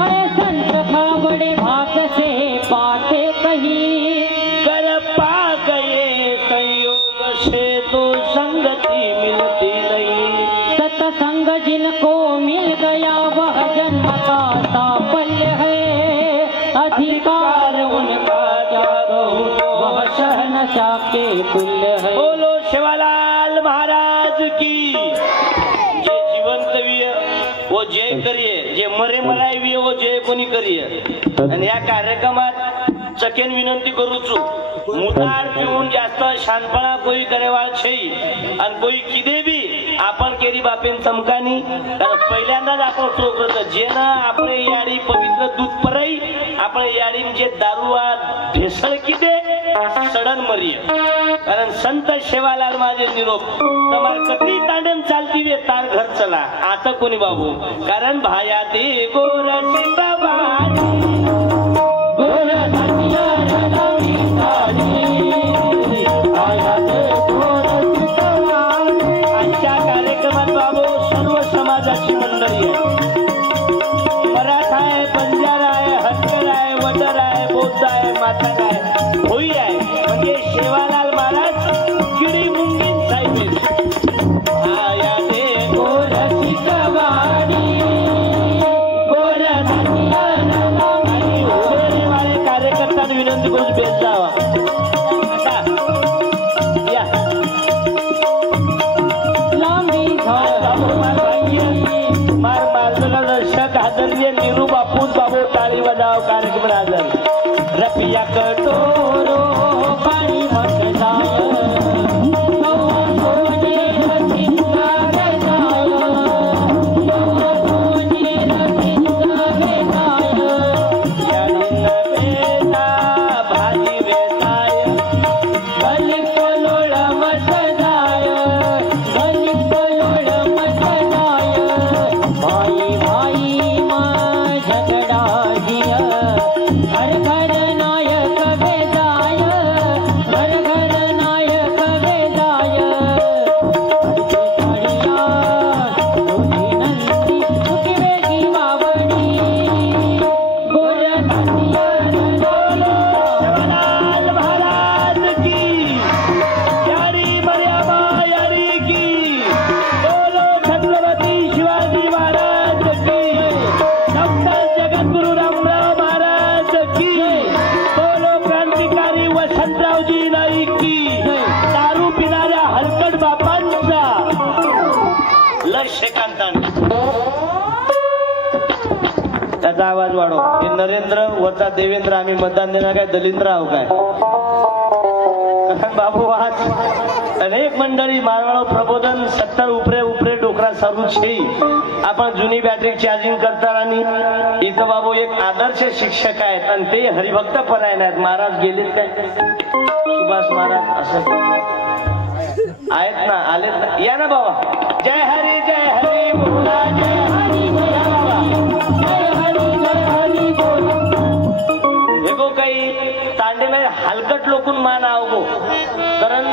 है संत बड़े भाग से पाते कहीं कर पा गए संयोग से तो संगति मिलती नहीं। सत्संग जिनको मिल गया वह जन्म का साफल्य है, अधिकार उनका जागो वह शहनशाह के तुल्य है। बोलो शिवालाल महाराज की। जे जिवंत भी आहे वो जय करिये, जे मरे मराय भी आहे वो जय कोणी करिये। आणि या कार्यक्रमात चकेन विनंती करू छु मुतार पिऊन जास्त शानपणा कोई करेवाळ छई आणि कोई किदे बी आपण केरी बापेन चमकानी पहिल्यांदाच आपण ठोकरत जे ना आपले याडी पवित्र दूध परई आपण याडी जे दारूआ भेसळ किदे सडन मरिय। कारण संत शेवालाल माझे निरोप तुम्हारे कतरी तांडम चालती वे तार घर चला आता कोणी बाबू कारण भाया दे गोरसी बाबा आजच्या कार्यक्रमात बाबू सर्व समाजाची मंडळी आहे। मराठा आहे, बंजारा आहे, हटकर आहे, वडर आहे, बौद्ध आहे, माता आहे, होई आहे म्हणजे शेवालाल महाराज किडी मुंगीन साहेब आया दे गोरसी कवाडी आणि उभे वाले कार्यकर्त्यांना विनंती करून बेस जावा या मार मार्गला दर्शक आदरणीय निरू बापूस बाबू टाळी बजाव कार्यक्रम आदर रफिया कटोरो पाणी त्याचा आवाज वाढव। हे नरेंद्र वरचा देवेंद्र आम्ही मतदान देणार काय दलिंद्र आहो काय बाबू आज अनेक मंडळी मारवाळ प्रबोधन 70 उपरे उपरे डोकरा सर्व छे आपण जुनी बॅटरी चार्जिंग करता आणि इथं बाबू एक आदर्श शिक्षक आहेत आणि ते हरिभक्त परायण आहेत। महाराज गेलेत काय सुभाष महाराज असं आहेत ना आलेत ना या ना बाबा जय हरी बोला जय हरी बोला देखो काही तांडे में हलकट लोकून मान आवगो कारण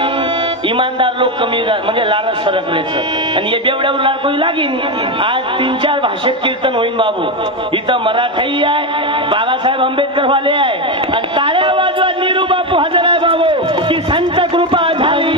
इमानदार लोक कमी म्हणजे लारस फरक राहायचं आणि हे बेवड्या उलार कोणी लागेल। आज 3-4 भाषेत कीर्तन होईल बाबू इथं मराठाई आहे बाबासाहेब आंबेडकर वाले आहे आणि टाळ्या वाजवा निरू बापू हजर आहे बाबू की संत कृपा झाली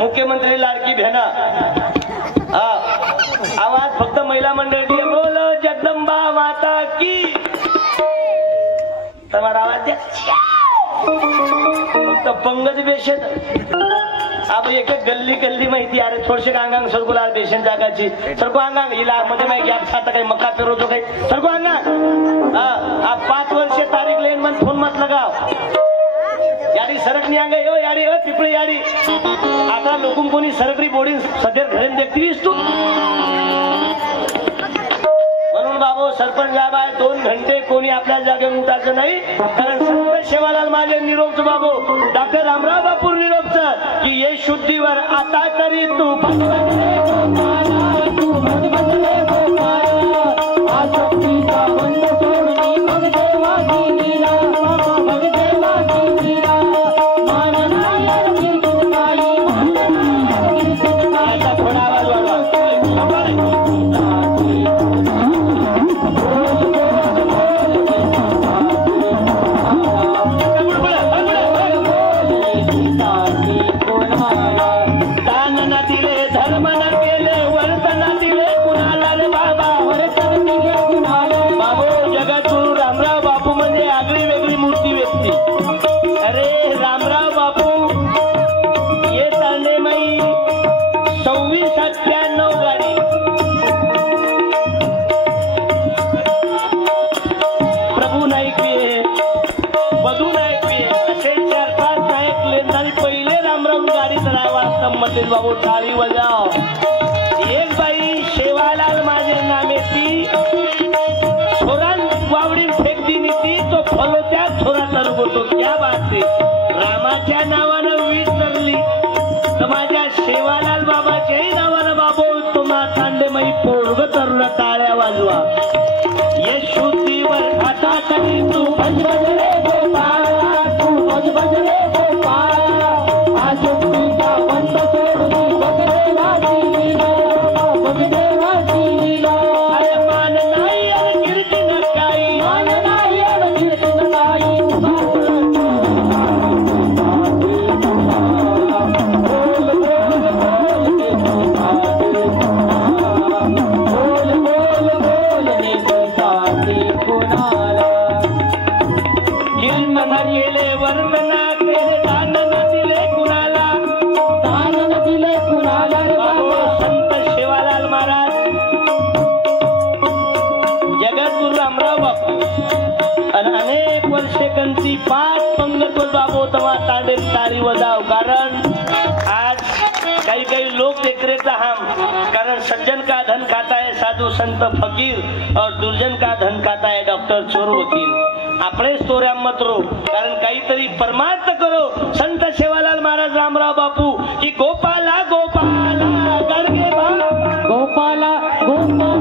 मुख्यमंत्री लाडकी बहना आवाज फक्त महिला मंडळी बोलो जगदंबा माता की तुम्हारा आवाज फक्त पंगज बेशेत अब एक गल्ली गल्ली माहिती अरे थोडसे अंगांग सरकुला बेशन जागाची सरको अंगांग हिला मध्ये माहिती गॅप खाता काही मक्का पेरोजो काही सरको अंगांग आप 5 वर्ष तारीख लेन मन फोन मत लगाओ याडी सरक नाही अंग हो याडी हो पिपळी याडी आता लोकून कोणी सरकरी बोडी सध्या घरेन देखतीस तू म्हणून बाबू सरपंच साहेब आहे 2 घंटे कोणी आपल्या जागेवर उठायचं नाही कारण संत सेवालाल माझे निरोपचं बाबू डॉक्टर रामराव बापूर निरोपचं की ये शुद्धीवर आता तरी तू बाबू टाळी वाजाव एक बाई शेवालाल माझे नामेती छोरान वावडी फेक दिली ती तो फलो त्या छोरा तरगोतो क्या बात आहे रामाच्या नावानं वीज तरली तर माझ्या शेवालाल बाबाच्याही नावानं बाबू तुम्हा तांडेमयी पोरग तरला टाळ्या वाजवा ये शुद्धीवर आता तरी तू भज भज रे गोपाळा तू भज भज रे गोपाळा आज तुझ्या पंत पाच पंगत बाबू तवा तांडे तारी वजाव कारण आज काही लोग देखरेखता हम कारण सज्जन का धन खाता है साधु संत फकीर और दुर्जन का धन खाता है डॉक्टर चोर वकील आपले तोऱ्या मत रो कारण काहीतरी परमार्थ करो संत सेवालाल महाराज रामराव बापू की गोपाला गोपाला गडगे बाबा गोपाला गोपाला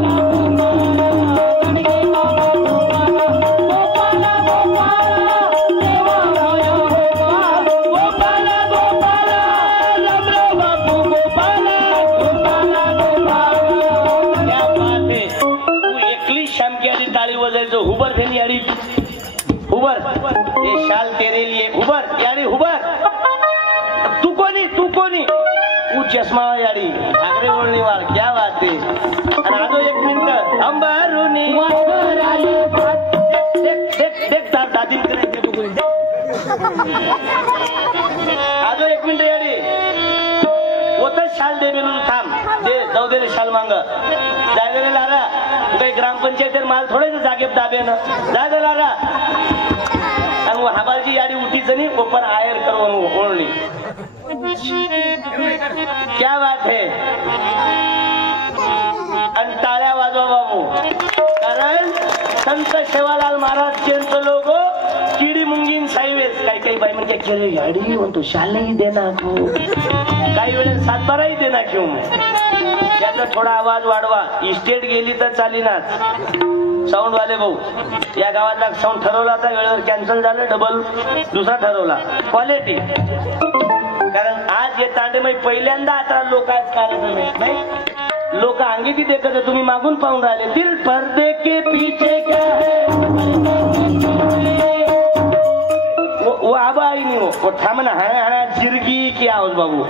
हुबर फेनी यारी हुबर ये शाल तेरे लिए हुबर यारी हुबर तू कोणी तू चष्मा यारी आगरे बोलनी वाल क्या बात है आणि आजो 1 मिनिट अंबारुनी देख तार दादी करे तू कोणी आजो 1 मिनिट यारी होतच शाल दे बेलू थांब दे जाऊ दे रे शाल मांग जायला लारा काही ग्रामपंचायत माल थोडे जागेत दाबे ना जायला लारा आणि हबालची याडी उठीच नाही ओपन आयर करून ओळणी क्या बात है आणि टाळ्या वाजवा बाबू कारण संत सेवालाल महाराज यांचं लोगो किडी मुंगीन साईवेस काही बाई म्हणजे केले याडी म्हणतो शालही देना तू काही वेळेस 7-12ही देना घेऊन याचा थोडा आवाज वाढवा इस्टेट गेली तर चालीनाच साऊंड वाले भाऊ या गावातला साऊंड ठरवला होता वेळेवर कॅन्सल झालं डबल दुसरा ठरवला क्वालिटी कारण आज हे तांडेमय पहिल्यांदा आता लोक आज कार्यक्रम नाही लोक अंगीती देखत तुम्ही मागून पाहून राहिले दिल पर्दे के पीछे क्या है वो आबा आई नहीं वो थांबना हाणा जिरगी की आवाज बाबू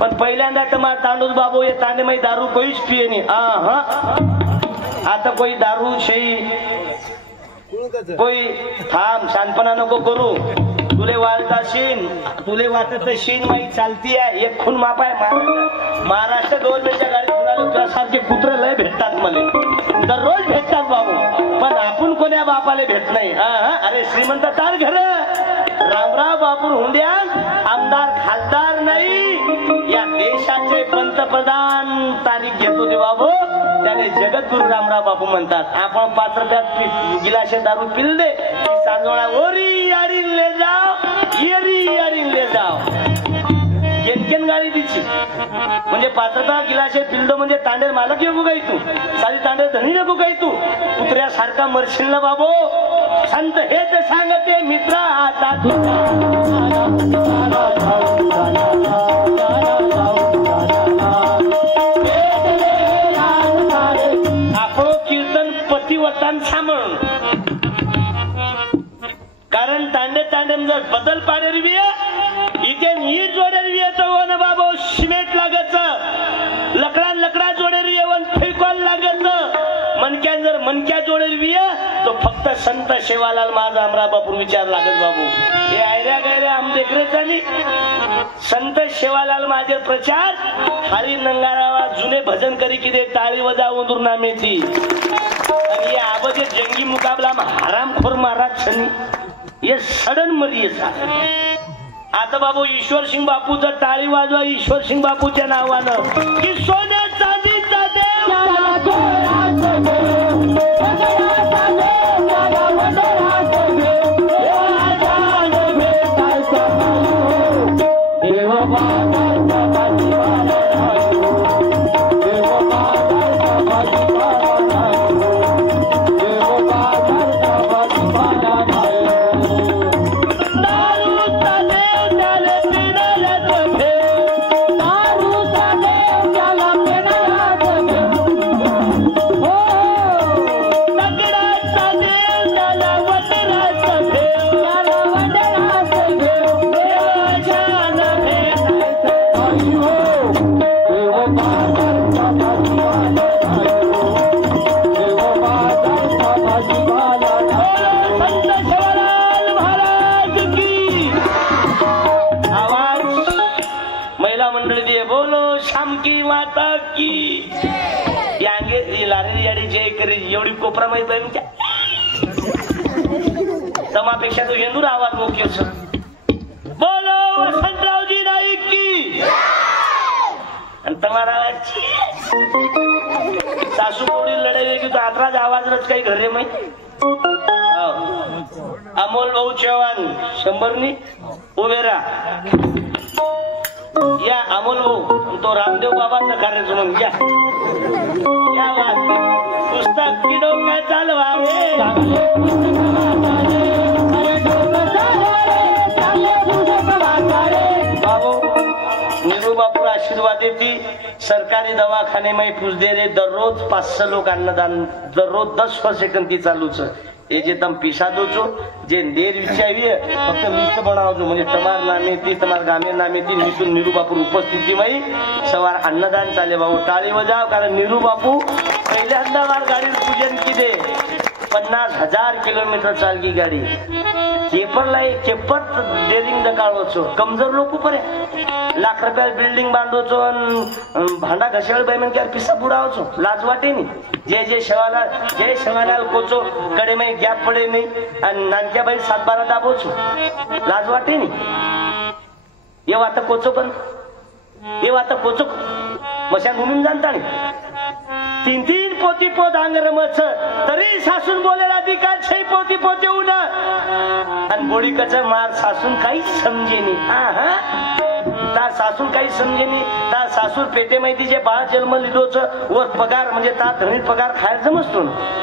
पण पहिल्यांदा तुम्हाला तांडूस बाबू ये तांडेमय दारू कोईच पिये नाही आता कोई दारू शही कोई थांब शानपणा नको करू तुले वाळता शीन तुले वाटत शीन माई चालती आहे एक खून माप आहे महाराष्ट्र गव्हर्नमेंटच्या गाडीत म्हणाले तुझ्यासारखे कुत्रे लय भेटतात मला दररोज भेटतात बाबू पण आपण कोण्या बापाले भेट नाही अरे श्रीमंत तार घर रामराव बापू हुंड्या आमदार खासदार नाही, या देशाचे पंतप्रधान तारीख घेतो ते बाबू, त्याने जगद्गुरु रामराव बापू म्हणतात. आपण 5 रुपयात गिलाशे दारू पिल दे की सांजोळा ओरी यारी ले जाव येरी यारी ले जाव, केन गाडी तिची. म्हणजे 5 रुपया गिलाशे पिल्डो म्हणजे तांडेल मालक येऊ काही तू, सारी तांडेल धनी नको काही तू, कुत्र्यासारखा मरशील ना बाबू. संत हेच सांगते मित्रा आता आपण कीर्तन पतिवतान सांभाळून, कारण तांडे जर बदल पाडेल इथे नीट जोडेल येतो ना बाबा, सिमेंट लागत लकडा जोडेल येवन फेकॉल लागत, मनक्यान जर मनक्या जोडेल तो फक्त संत शेवालाल माझा आमरा बापू विचार लागत बाबू. हे आयऱ्या गायऱ्या आम देखरेचा नाही. संत शेवालाल माझे प्रचार थाळी नंगारावा जुने भजन करी कि टाळी वजावून दुर्नामेची, आणि ये आबजे जंगी मुकाबला हरामखोर महाराज छनी ये सडन मरी. आता बाबू ईश्वर सिंग बापूचं टाळी वाजवा ईश्वर सिंग बापूच्या नावानं की सोनं चांदीचा एवढी कोपरा माहित आहे तमापेक्षा तो हेंदूर आवाज मुख्य. बोलो वसंतरावजी नाईक की. आणि तुम्हारा सासू कोडी लढाई की तो आत्राच आवाज रच काही घरे माहिती. अमोल भाऊ चव्हाण 100 उभे राहा. या अमोल भाऊ तो रामदेव बाबांना कार्याचं मग या पुस्तक की डोक्या चालवा बाबू. निरू बापू आशीर्वाद देती. सरकारी दवाखाने में पूछ दे रे दररोज 500 लोक अन्नदान दररोज 10 सेकंद ती चालूच. ये जे तम पिसा दो छो जे देर विचारिए फक्त लिस्ट बनावજો म्हणजे તમાર નામેથી તમાર ગામે નામેથી નીરુ બાપુ ઉપસ્થિતિમાં સવાર अन्नदान चाले बाबू. टाळी वजाव कारण निरू बापू पहिल्यांदा वार गाडी पूजन किदे 50,000 किलोमीटर चालगी गाडी केपरला केपत डेरिंग दकाळो छो. कमजोर लोक परे लाख रुपया बिल्डिंग बांधो छो भांडा घसेळ बाई म्हणजे पिसा बुडाव छो. लाज वाटे नाही. जय शेवालाल कोचो कडे में गॅप पडे नाही आणि नानक्या बाई 7-12 दाबो छो. लाज वाटे नाही. ये वाता कोचो पण ये वाता कोचो मशा घुमून जाणता नाही. 3 पोती पोत अंगरमच तरी सासून बोलेला अधिकार 6 पोती पोते उन आणि बोडीकच मार सासून काहीच समजेनी. तार सासून काही समजेनी. तार सासूर पेटे माहिती जे बाळ जन्म लिदोच वर पगार म्हणजे तार धनी पगार खायला जमसतो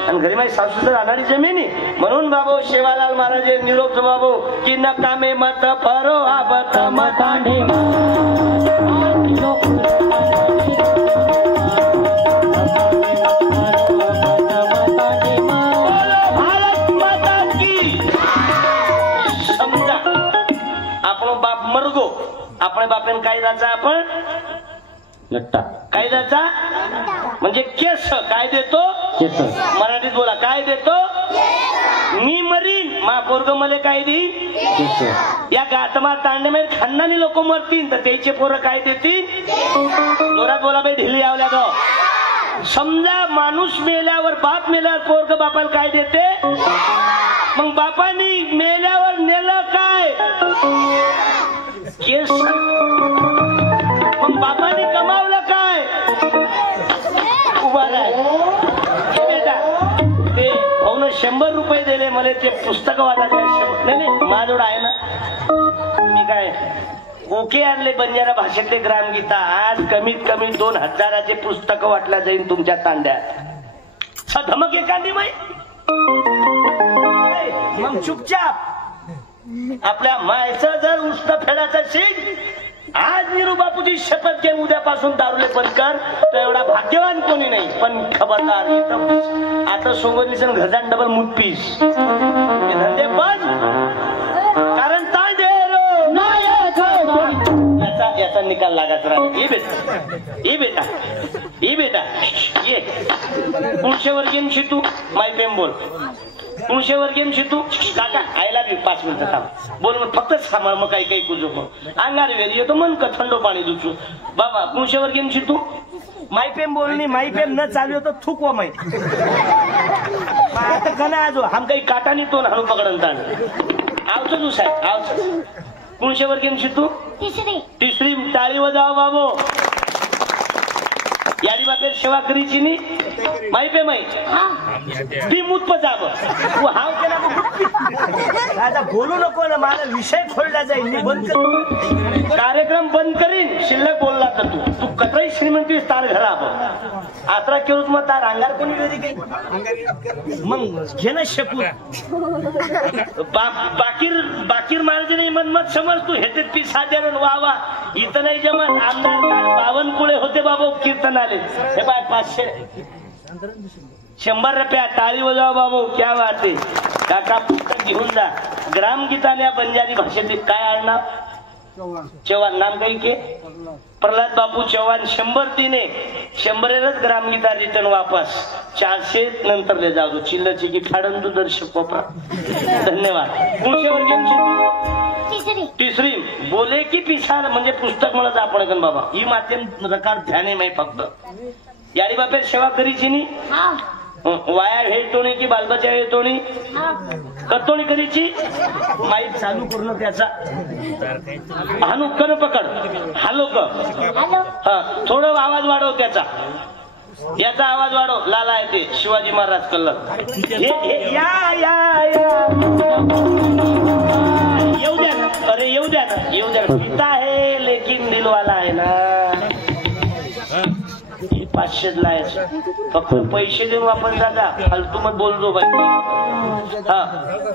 आणि घरी माहिती सासूचं राहणारी जमिनी. म्हणून बाबू शेवालाल महाराज निरोप बाबू की नकामे मत परो आबत मतांडे आपण बापेन काय जायचा आपण लट्टा काय जायचा म्हणजे केस काय देतो केस. मराठीत बोला काय देतो मी मरीन मा पोरग मले काय देईन केस. या गातमा तांडमेर खानदानी लोक मरतील तर त्याचे पोरं काय देतील जोरात बोला बाई ढिली आवल्या तो. समजा माणूस मेल्यावर बाप मेल्यावर पोरग बापाला काय देते मग बापानी मेल्यावर नेलं काय मग बापाने कमावलं काय? उभा राय बेटा. ते भाऊन 100 रुपये दिले मला ते पुस्तक वाटायचं. नाही माझ्याजवळ आहे ना. मी काय ओके आणले बंजारा भाषेतले ग्रामगीता. आज कमीत कमी 2000चे पुस्तक वाटल्या जाईल तुमच्या तांड्यात. धमक एखादी माही मग चुपचाप आपल्या मायचं जर उष्ट फेडायचं असेल, आज निरू बापूची शपथ घे उद्यापासून दारूले बंद कर. तर एवढा भाग्यवान कोणी नाही. पण खबरदार इथं आता सोंगलीचं घरदान डबल मूठ पीस धंदे बंद. कारण याचा निकाल लागत राहतो. ये बेटा ये पुणशेवर गेम शितू माय प्रेम बोल. पुणशेवर गेम शितू काका आयला बी 5 मिनिटं थांब बोल. मग फक्त सांभाळ मग काही कुजो अंगार वेरी येतो मन का थंड पाणी दुचू. बाबा पुणशेवर गेम शितू माय प्रेम बोलणी. माय प्रेम न चालू होतं थुकवा माहिती आता कना आजो हम काही काटानी तो हाणू पकडन ताण आवतो तू साहेब आवतो. पुणशेवर गेम शितू तिसरी टाळी वाजाव बाबो. यारी बापेर सेवा करीची नी माही पे माही ती मूत पजाब तू हाव केला आता बोलू नको ना. मला विषय खोलला जाईल. बंद कर कार्यक्रम बंद करीन. शिल्लक बोलला तर तू कतराही श्रीमंती तार घरा आत्रा केलं मग तार अंगार कोणी वेदी काही मग घे ना शकू. बाकीर महाराज नाही मन मत समज तू हे 30,000 वा वा इथं नाही जमत. आमदार 52 कुळे होते बाबा कीर्तन आले. हे बाय 500 100 रुपया टाळी वाजवा बाबू. क्या बात आहे. काका पुस्तक घेऊन जा. ग्रामगीताने बंजारी भाषेतील काय आडनाव? चव्हाण. नाम काही के प्रल्हाद बापू चव्हाण. 100 दिने 100 ग्रामगीता रिटर्न वापस. 400 नंतर ले जाऊ. चिल्लरची की फाडन तू दर्शक वापरा. धन्यवाद. पुढच्यावर गेम तिसरी बोले की पिसार म्हणजे पुस्तक म्हणत आपण बाबा. ही माध्यम रकार ध्यान आहे फक्त. यारी बापेर सेवा करीची नी वाया हेटोणी की बालबचा हेटोणी कतोणी करीची माईक चालू करून त्याचा हानू कन पकड हालो क हा थोडं आवाज वाढव त्याचा. याचा आवाज वाढव. लाला येते शिवाजी महाराज कल्लर. या या या येऊ द्या ना. अरे येऊ द्या ना. येऊ द्या. पिता है लेकिन दिलवाला आहे ना. 500 लायच फक्त पैसे देऊन आपण जागा फालतू मत बोलतो बाई. हा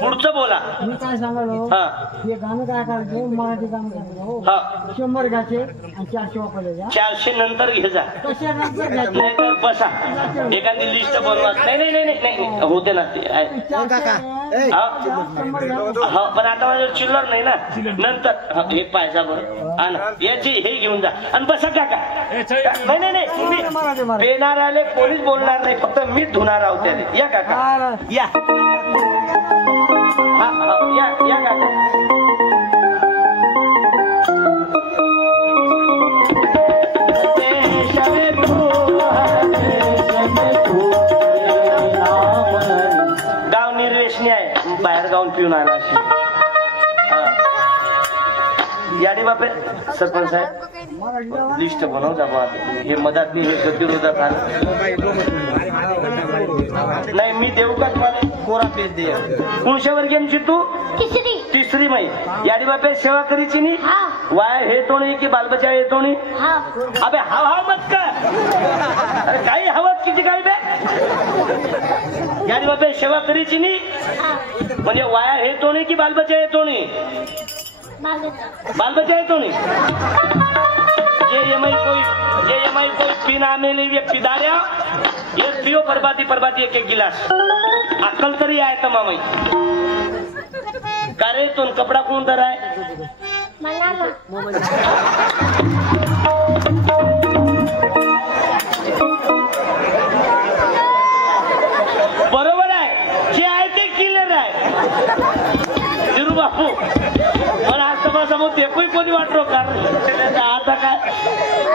पुढचं बोला. मी काय सांगालो हा हे गाणं काय करायचं मराठी गाणं करायचं. हा 100 घ्यायचे आणि 400 वापरले जा. 400 नंतर घे जा. कशा नंतर घ्यायचे नाही तर बसा. एखादी लिस्ट बनवा. नाही नाही नाही नाही होते ना ते. हा पण आता माझ्यावर चिल्लर नाही ना. नंतर हे पायचा बरं आण याची हे घेऊन जा आणि बसा काका. नाही नाही नाही तुम्ही पेणार आले कोणीच बोलणार नाही. फक्त मी धुणार आहोत त्याने. या काका या. हा या या काका. गाव निर्वेशनी आहे. बाहेर गाऊन पिऊन आला अशी. याडी बापे सरपंच साहेब लिस्ट बनव जा बा. हे मधातली हे गतिरोधक नाही मी देऊ का तुम्हाला कोरा पेज दे. पुणशेवर गेमची तू तिसरी माई. याडी बापे सेवा करीची नी वाया हे तोणी की बालबचा हे तोणी. अबे हाव हाव मत कर. अरे काही हवत किती काय बे. याडी बापे सेवा करीची नी म्हणजे वाया हे तोणी की बालबचा हे तोणी. बालबच्चा है तो नहीं. ये एमआई कोई पीना में लिए पिदाऱ्या ये पियो परबाती एक गिलास. अक्कल तरी आहे तर मामाई. का रे तो कपडा कोण तर आहे. बरोबर आहे. जे आहे ते क्लिअर आहे. दिरू बापू समोर ते कोणी वाटतो. कारण आता काय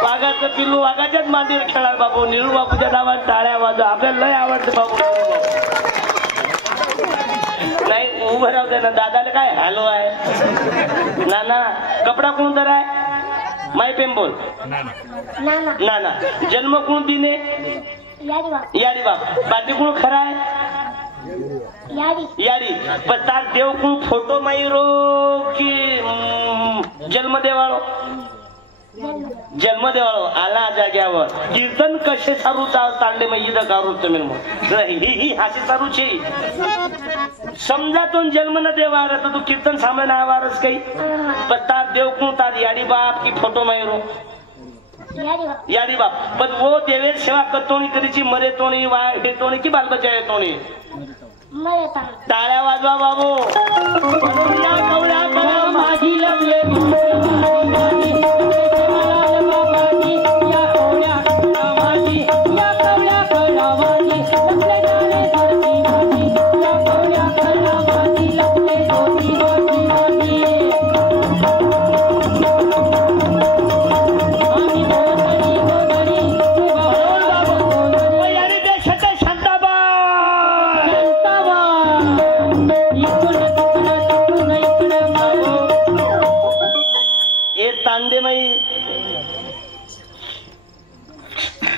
वाघाचं पिल्लू वाघाच्याच मांडीवर खेळाल बाबू. निळू बापूच्या नावात टाळ्या वाजवा. आपल्याला लय आवडते बाबू. नाही उभं राहू दे ना. दादाला काय हॅलो आहे ना ना. कपडा कोण तर आहे माय पेम बोल ना ना जन्म कोण दिने यारी बाप बाटी कोण खरा आहे यारी पण तार देव कोण फोटो मायरो की जन्म देवाळो जन्म देवाळो आला जाग्यावर कीर्तन कसे सारू तांडे मग इथं गारू तुम्ही ही हाशी सारू छे समजा तो जन्म न देवार तर तू कीर्तन सामने ना आवारच काही पण तार देव कोण तार याडी बाप की फोटो मायरो याडी बाप पण वो देवेर सेवा करतोणी तरीची मरे तोणी वाय हे तोणी की बाल बचावे तोणी टाळ्या वाजवा बाबू या कवड्या करा माझी लवले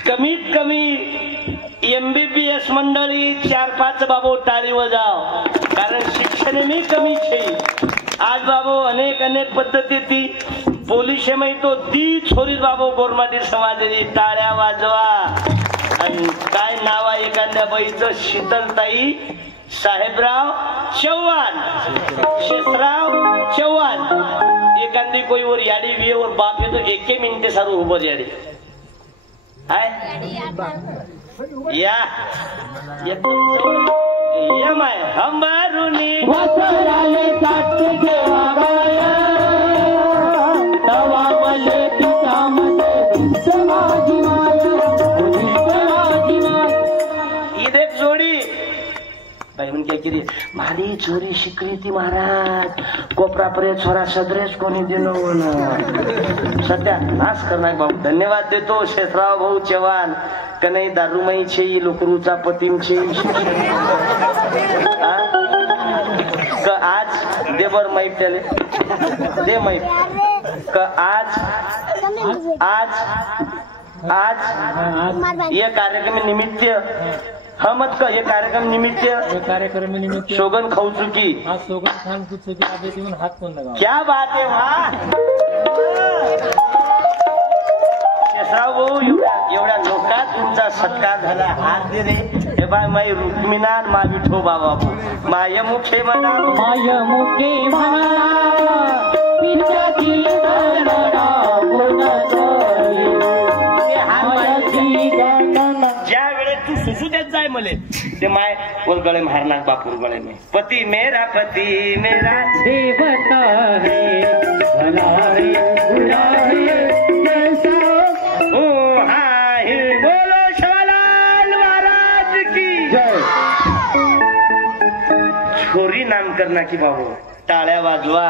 कमीत कमी MBBS मंडळी 4-5 बाबू टाळी वजाव कारण शिक्षण मी कमी छे आज बाबू अनेक पद्धती ती पोलीस में तो दी छोरी बाबू गोरमाटी समाजाची टाळ्या वाजवा आणि काय नाव आहे एखाद्या बाईचं शीतलताई साहेबराव चव्हाण शेषराव चव्हाण एखादी कोई वर याडी वे और बाप है तो 1 मिनिटे सारू उभं याडी या माय हंबारुनी वसराले साथ देवा गाया तवा मले पिता मले समाजी माया इधे जोडी भाई म्हणून काय केली मारी चोरी शिकली ती महाराज कोपरा परे छोरा सदरेश कोणी दिलो सध्या नाश करणार बाबू धन्यवाद देतो शेषराव भाऊ चव्हाण कनई दारूमयी छे लोकरूचा पतीम छे आज देवर माईप त्याले दे माईप क आज ये कार्यक्रम निमित्त मत का ये कार्यक्रम निमित्त शोगन खाऊ चुकी शोगन खान चुकी आगे जीवन हात पण लगा क्या बात है वहाँ शेषराव भाऊ एवढ्या लोकात तुमचा सत्कार झाला हात दे रे हे बाय माई रुक्मिणा मा विठो बाबा माय मुखे म्हणा पित्याची ज्या वेळेस तू सुसू देत जाय मले ते माय वर गळे मारणार बापूर गळे में पति मेरा देवता है भला है बुरा है बोलो शिवालाल महाराज की जय छोरी नामकरणा की बाबू टाळ्या वाजवा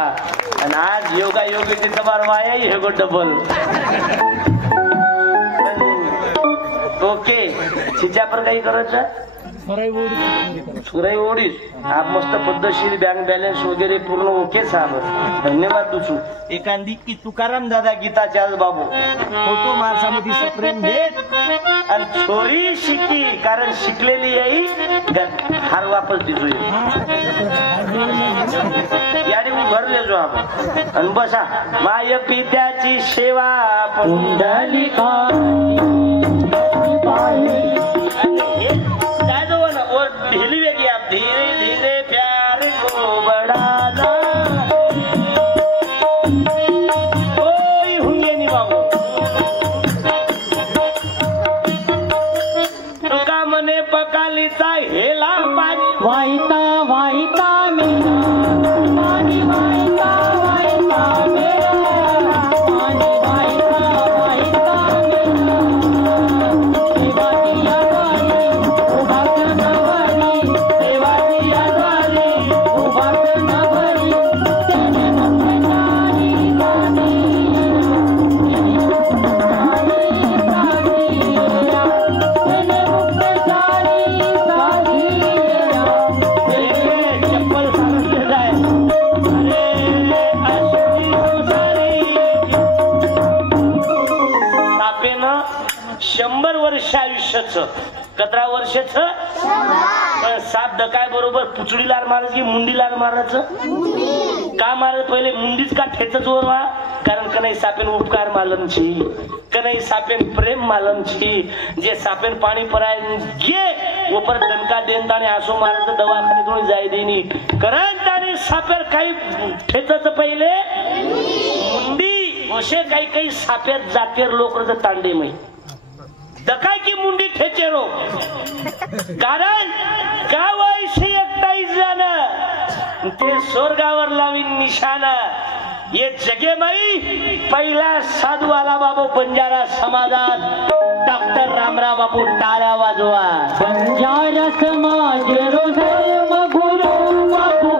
आणि आज योगा योगी तबार वाया हे गो डबल ओके तिच्या पर काही करायचं सुराई ओढीस आप मस्त पद्धतशीर बँक बॅलन्स वगैरे पूर्ण ओके साहेब धन्यवाद दुसू एखादी की तुकाराम दादा गीताचे आज बाबू फोटो माणसामध्ये सप्रेम भेट आणि छोरी शिकी कारण शिकलेली आई हार वापस दिसू याने मी भरले जो आपण आणि बसा माय पित्याची सेवा पुंडलिका और ढीली वेगी आप धीरे धीरे प्यार को बढ़ाना कोई हुंगे नहीं बाबू तुका मने पकालीचा हेला पाणी वाईता वाईता मेरा पाणी वाईता वाईता मेरा पाणी वाईता वाईता मेरा त्यानं 100 वर्ष आयुष्याचं 17 वर्षाचं पण साप डकाय बरोबर पुचडीला मारायचं की मुंडीला मारायचं का मारायचं पहिले मुंडीच का ठेचच वर वा कारण कनाई सापेन उपकार मालमची कनाई सापेन प्रेम मालमची जे सापेन पाणी पराय घे ऊपर दणका देन ताने आसो मारायचं दवाखान्यातून जाय देनी कारण त्याने सापेर काही ठेचच पहिले मुंडी असे काही काही सापेर जातेर लोक तांडे मै दकाय की मुंडी ठेचेरो कारण गाव ऐसे एकटाई जाणं ते स्वर्गावर लावीन निशाना ये जगे माई पहिला साधू आला बाबू बंजारा समाजात डॉक्टर रामराव बापू टाळ्या वाजवा बंजारा समाज रोधर्म गुरु बापू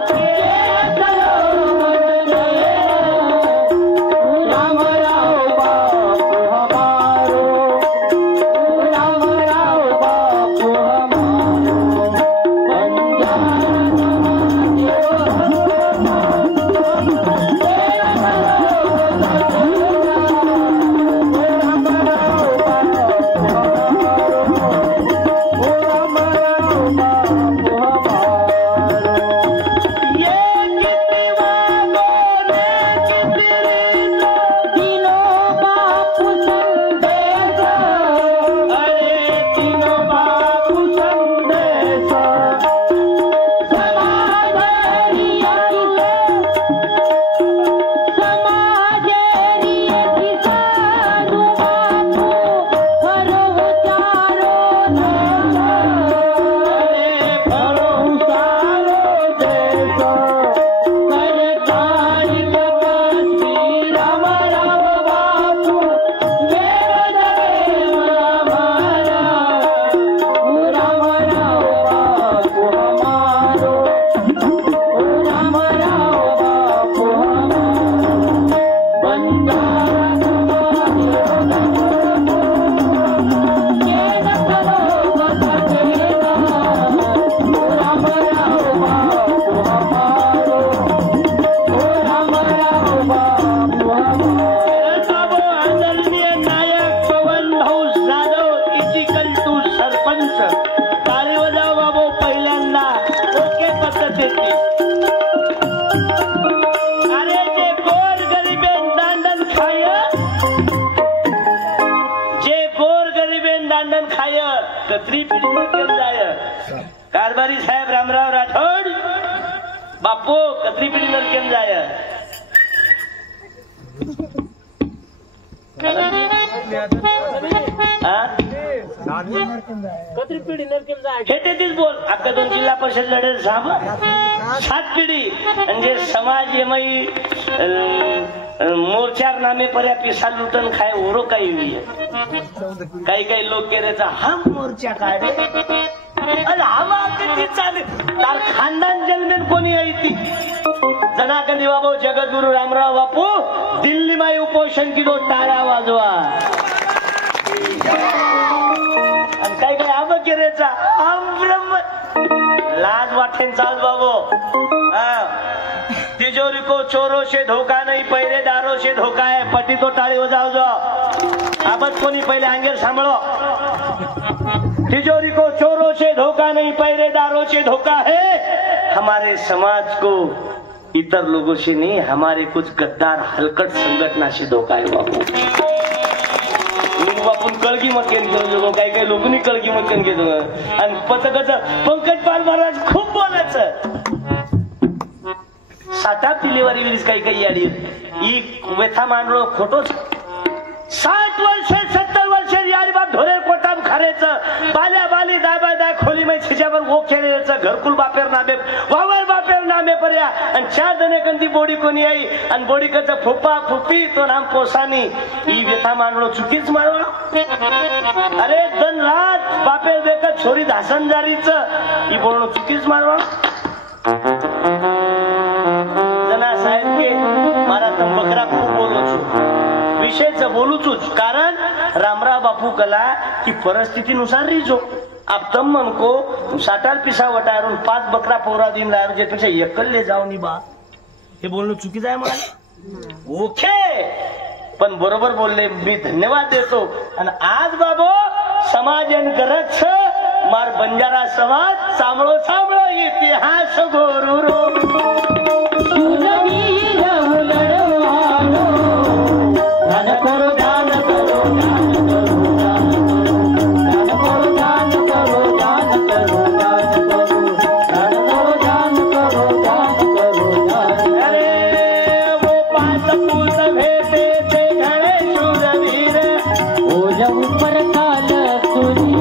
कारभारी साहेब रामराव राठोड बापू कत्री पिढी नरकेम जाय कत्री पिढी नरकेम जाय हे तेच बोल आपल्या 2 जिल्हा परिषद लढेल साहेब 7 पिढी म्हणजे समाज एमई मोर्चार नामे पर्या पिसा लुटन खाय ओरो काही काही लोक केल्याचा हा मोर्चा काय रे अरे हवा किती चाले तार खानदान जन्मेन कोणी येती जना कधी बाबू जगद्गुरु रामराव बापू दिल्ली माई उपोषण की 2 टाळ्या वाजवा आणि काही आम केरेचा आम ब्रह्म लाज वाटेन चाल बाबू तिजोरी को चोरों से धोखा नहीं पहरेदारों से धोखा है पटी तो टाळी बजाओ जाओ आबत कोणी पहिले अंगेर सांभाळो तिजोरी को चोरों से धोखा नहीं पहरेदारों से धोखा है हमारे समाज को इतर लोगों से नहीं हमारे कुछ गद्दार हलकट संघटना से धोखा है बापू बापून कळगी मक्केन घेऊन काही लोकांनी कळगी मक्केन घेतो आणि पचकच पंकज पाल महाराज खूप बोलायचं साठात डिलिव्हरी विलीस काही याडी ही व्यथा मांडलो खोटोच 60 वर्ष 70 वर्ष यारी बाप धोरे कोटाम खारेचं बाल्या बाली दाबा दा खोली मै छिजावर वो खेळेचं घरकुल बापेर नामे वावर बापेर नामे पर्या आणि 4 जणे कंदी बोडी कोणी आई आणि बोडी कच फुप्पा फुप्पी तो नाम पोसानी ही व्यथा मांडलो चुकीच मारवा अरे दन रात बापेर बेक छोरी धासनजारीच ही बोलणं चुकीच मारवा जना साहेब के मारा तम बकरा खूप बोलो छु विषयच बोलू छूच कारण रामराव बापू कला की परिस्थितीनुसार रिजो आप तम मन को 60 पिसा वटारून 5 बकरा पोरा दिन लारू जेपेक्षा एकल्ले जाऊ नि बा हे बोलणं चुकीचं आहे मला ओके पण बरोबर बोलले, मी धन्यवाद देतो. आणि आज बाबो समाज गरज मार बंजारा समाज सांभळो सांभळो इतिहास गोरुरो दान करो दान करो दान करो दान करो दान करो दान करो दान करो दान करो दान करो दान. अरे वो पाच पूत भेटे ते घडे शूरवीर ओ जब पर काल तुझी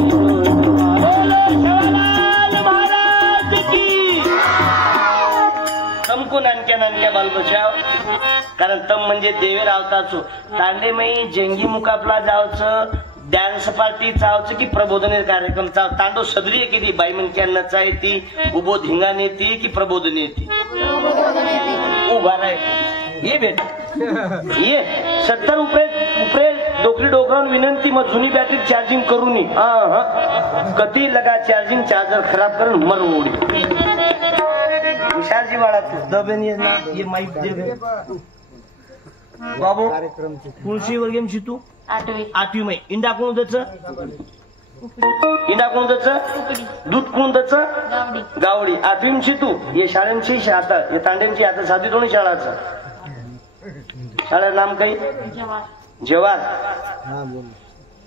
बोलो शिवलाल महाराज की. तमकून नानक्या बालबचाव कारण तम म्हणजे देवे रावताचो तांडे मई जंगी मुकाबला जावचं डान्स पार्टी चावचं की प्रबोधन कार्यक्रम चाव तांडो सदरी किती बाई मनक्या नचा येते उभो धिंगाण येते की प्रबोधन येते उभा राय ये बेटा ये 70 रुपये डोकरी डोकरावून विनंती मग जुनी बॅटरी चार्जिंग करून कधी लगा चार्जिंग चार्जर खराब करून मर उडी विशालजी वाळा तू दबेन ये ना ये माईक दे बाबू कुणशी वर्गेम शितू 8वी मै इंडा कोण दच दूध कोण दच गावडी 8वी शितू ये शाळेंची आता ये तांडेंची आता साधी दोन्ही शाळाचं शाळा नाम काही जवाहर.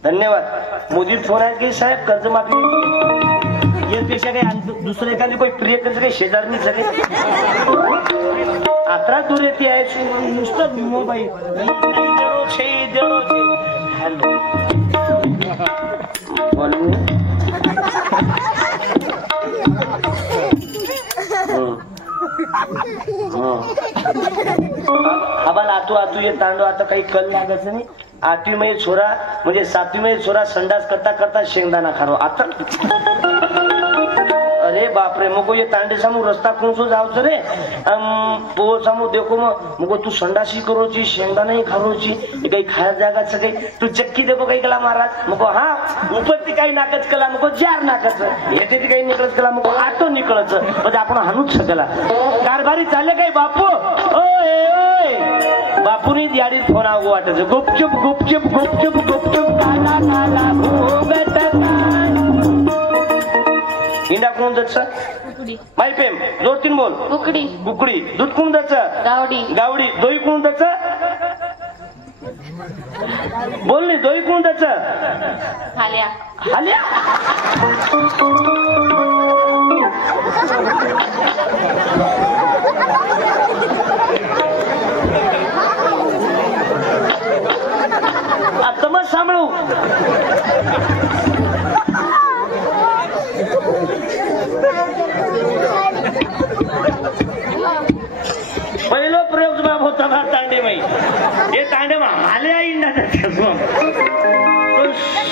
धन्यवाद. मोदी फोन आहे की साहेब कर्जमाफी यापेक्षा काही दुसरं एखादी काही प्रियकरचं काही शेजारनी सगळे आता दूर येते आहे नुसतं मोबाईल. हॅलो बोलू आबाला आतू ये तांडो आता काही कल लागायचं नाही. 8वी मध्ये छोरा म्हणजे 7वी मध्ये छोरा संडास करता करता शेंगदाणा खारो आता. अरे बापरे मग ये तांडे सामू रस्ता कोणसो जावचं रे वो सामू देखो मग तू संडासी करोची शेंगदाणा खारोची काही खाया जागाचं काही तू चक्की देखो काही कला महाराज मग हा उपरती काही नाकच कला मग जार नाकच येते काही निकळच कला मग आटो निकळच म्हणजे आपण हाणूच शकला कारभारी चालले काही बापू ओय ओय बापूनी याडीत फोन आगो वाटत गुपचुप गुपचुप गुपचुप गुपचुप काला काला भोगत इंडा कोण दच माई पेम जोर तीन बोल कुकडी कुकडी दूध कोण दच गावडी गावडी दोई कोण दच बोल नाही दोई कोण दच हाल्या हाल्या आता मग सांभाळू पहिलो प्रयोग बाब होता ना तांडे माई हे तांडे मा आल्या इंडा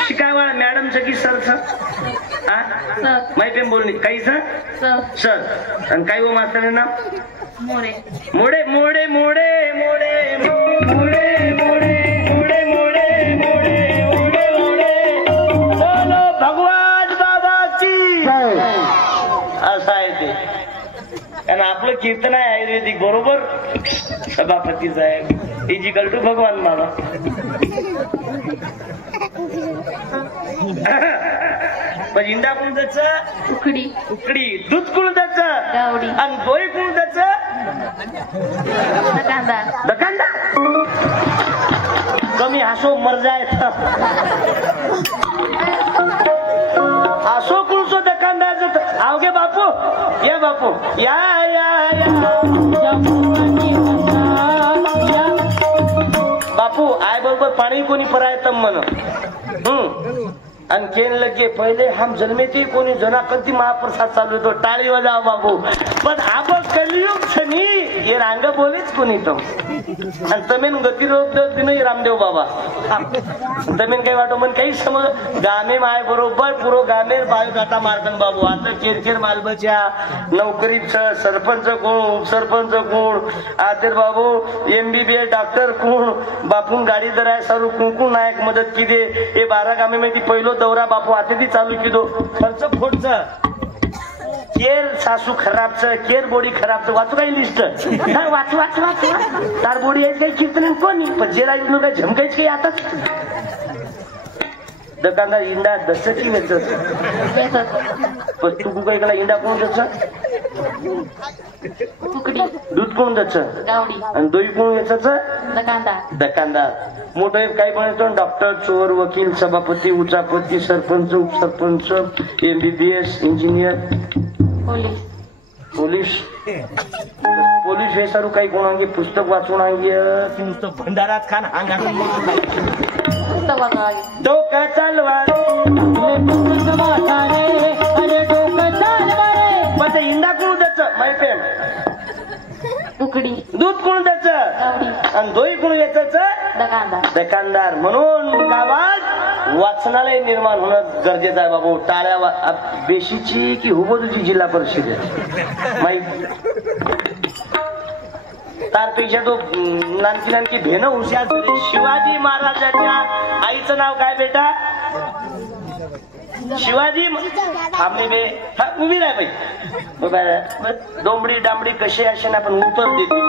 शिकायवा मॅडम की सर माहिती बोलणी काही सर आणि काही वो मास्तर ना मोडे मोडे मोडे मोडे मोडे मोडे मोडे मोडे मोडे मोडे बोलो भगवान बाबाची असं आहे ते. कारण आपलं कीर्तन आहे आयुर्वेदिक बरोबर सभापती साहेब इजिकल टू भगवान बाबा. पण इंडा कोण त्याच उकडी उकडी दूध कोण त्याच गावडी आणि दोई कोण त्याच दकांदा कमी हसो मर जाय असो कुणसो दुकानदार आवगे बापू या बापू या बापू आय बरोबर पाणी कोणी परायतम म्हण आणि केन लगे पहिले हम जन्मेते कोणी जना कधी महाप्रसाद चालू होतो टाळी वाजाव बाबू पण आप कलियुग छनी ये रांग बोलेच कोणी तम आणि तमेन गतिरोध नाही रामदेव बाबा तमेन काही वाटो मन काही समज गामे माय बरोबर पुरो गामे बायोडाटा मार्कन बाबू आता केरकेर मालबच्या नोकरीच सरपंच कोण उपसरपंच कोण आतेर बाबू MBBS डॉक्टर कोण बापून गाडी दराय सारू कुंकू नायक मदत की दे हे 12 गामे मध्ये पहिलो दौरा बापू आते ती चालू की दो खर्च फोडचा केर सासू खराबचं केर बोडी खराबचं वाचू काही लिस्ट वाच वाच वाच तार बोडी यायचं काही कीर्तन कोणी पण जे राहिलं काही झमकायच काही आताच दुकानदार इंडा दस की वेच पण तू काही इंडा कोण दच दूध कोण दच आणि दोई कोण वेचाच दुकानदार मोठं काही म्हणायचं डॉक्टर चोर वकील सभापती उचापती सरपंच उपसरपंच MBBS इंजिनियर पोलीस हे सारू काही कोणांगे पुस्तक वाचून आणगे की नुसतं भंडारात खान डोकं चालवा पण ते इंडा कोण द्यायचं माय फेम दूध कोण द्यायचं आणि दोही कोण वेचायचं दुकानदार म्हणून गावात वाचनालय निर्माण होणं गरजेचं आहे बाबू टाळ्या बेशीची की हुबोदूची जिल्हा परिषद माहिती त्यापेक्षा तो नानकी नानकी भेन हुशार झाली शिवाजी महाराजांच्या आईचं नाव काय बेटा शिवाजी थांबले बे उभी राह बाई डोंबडी डांबडी कशी असे ना पण उत्तर देते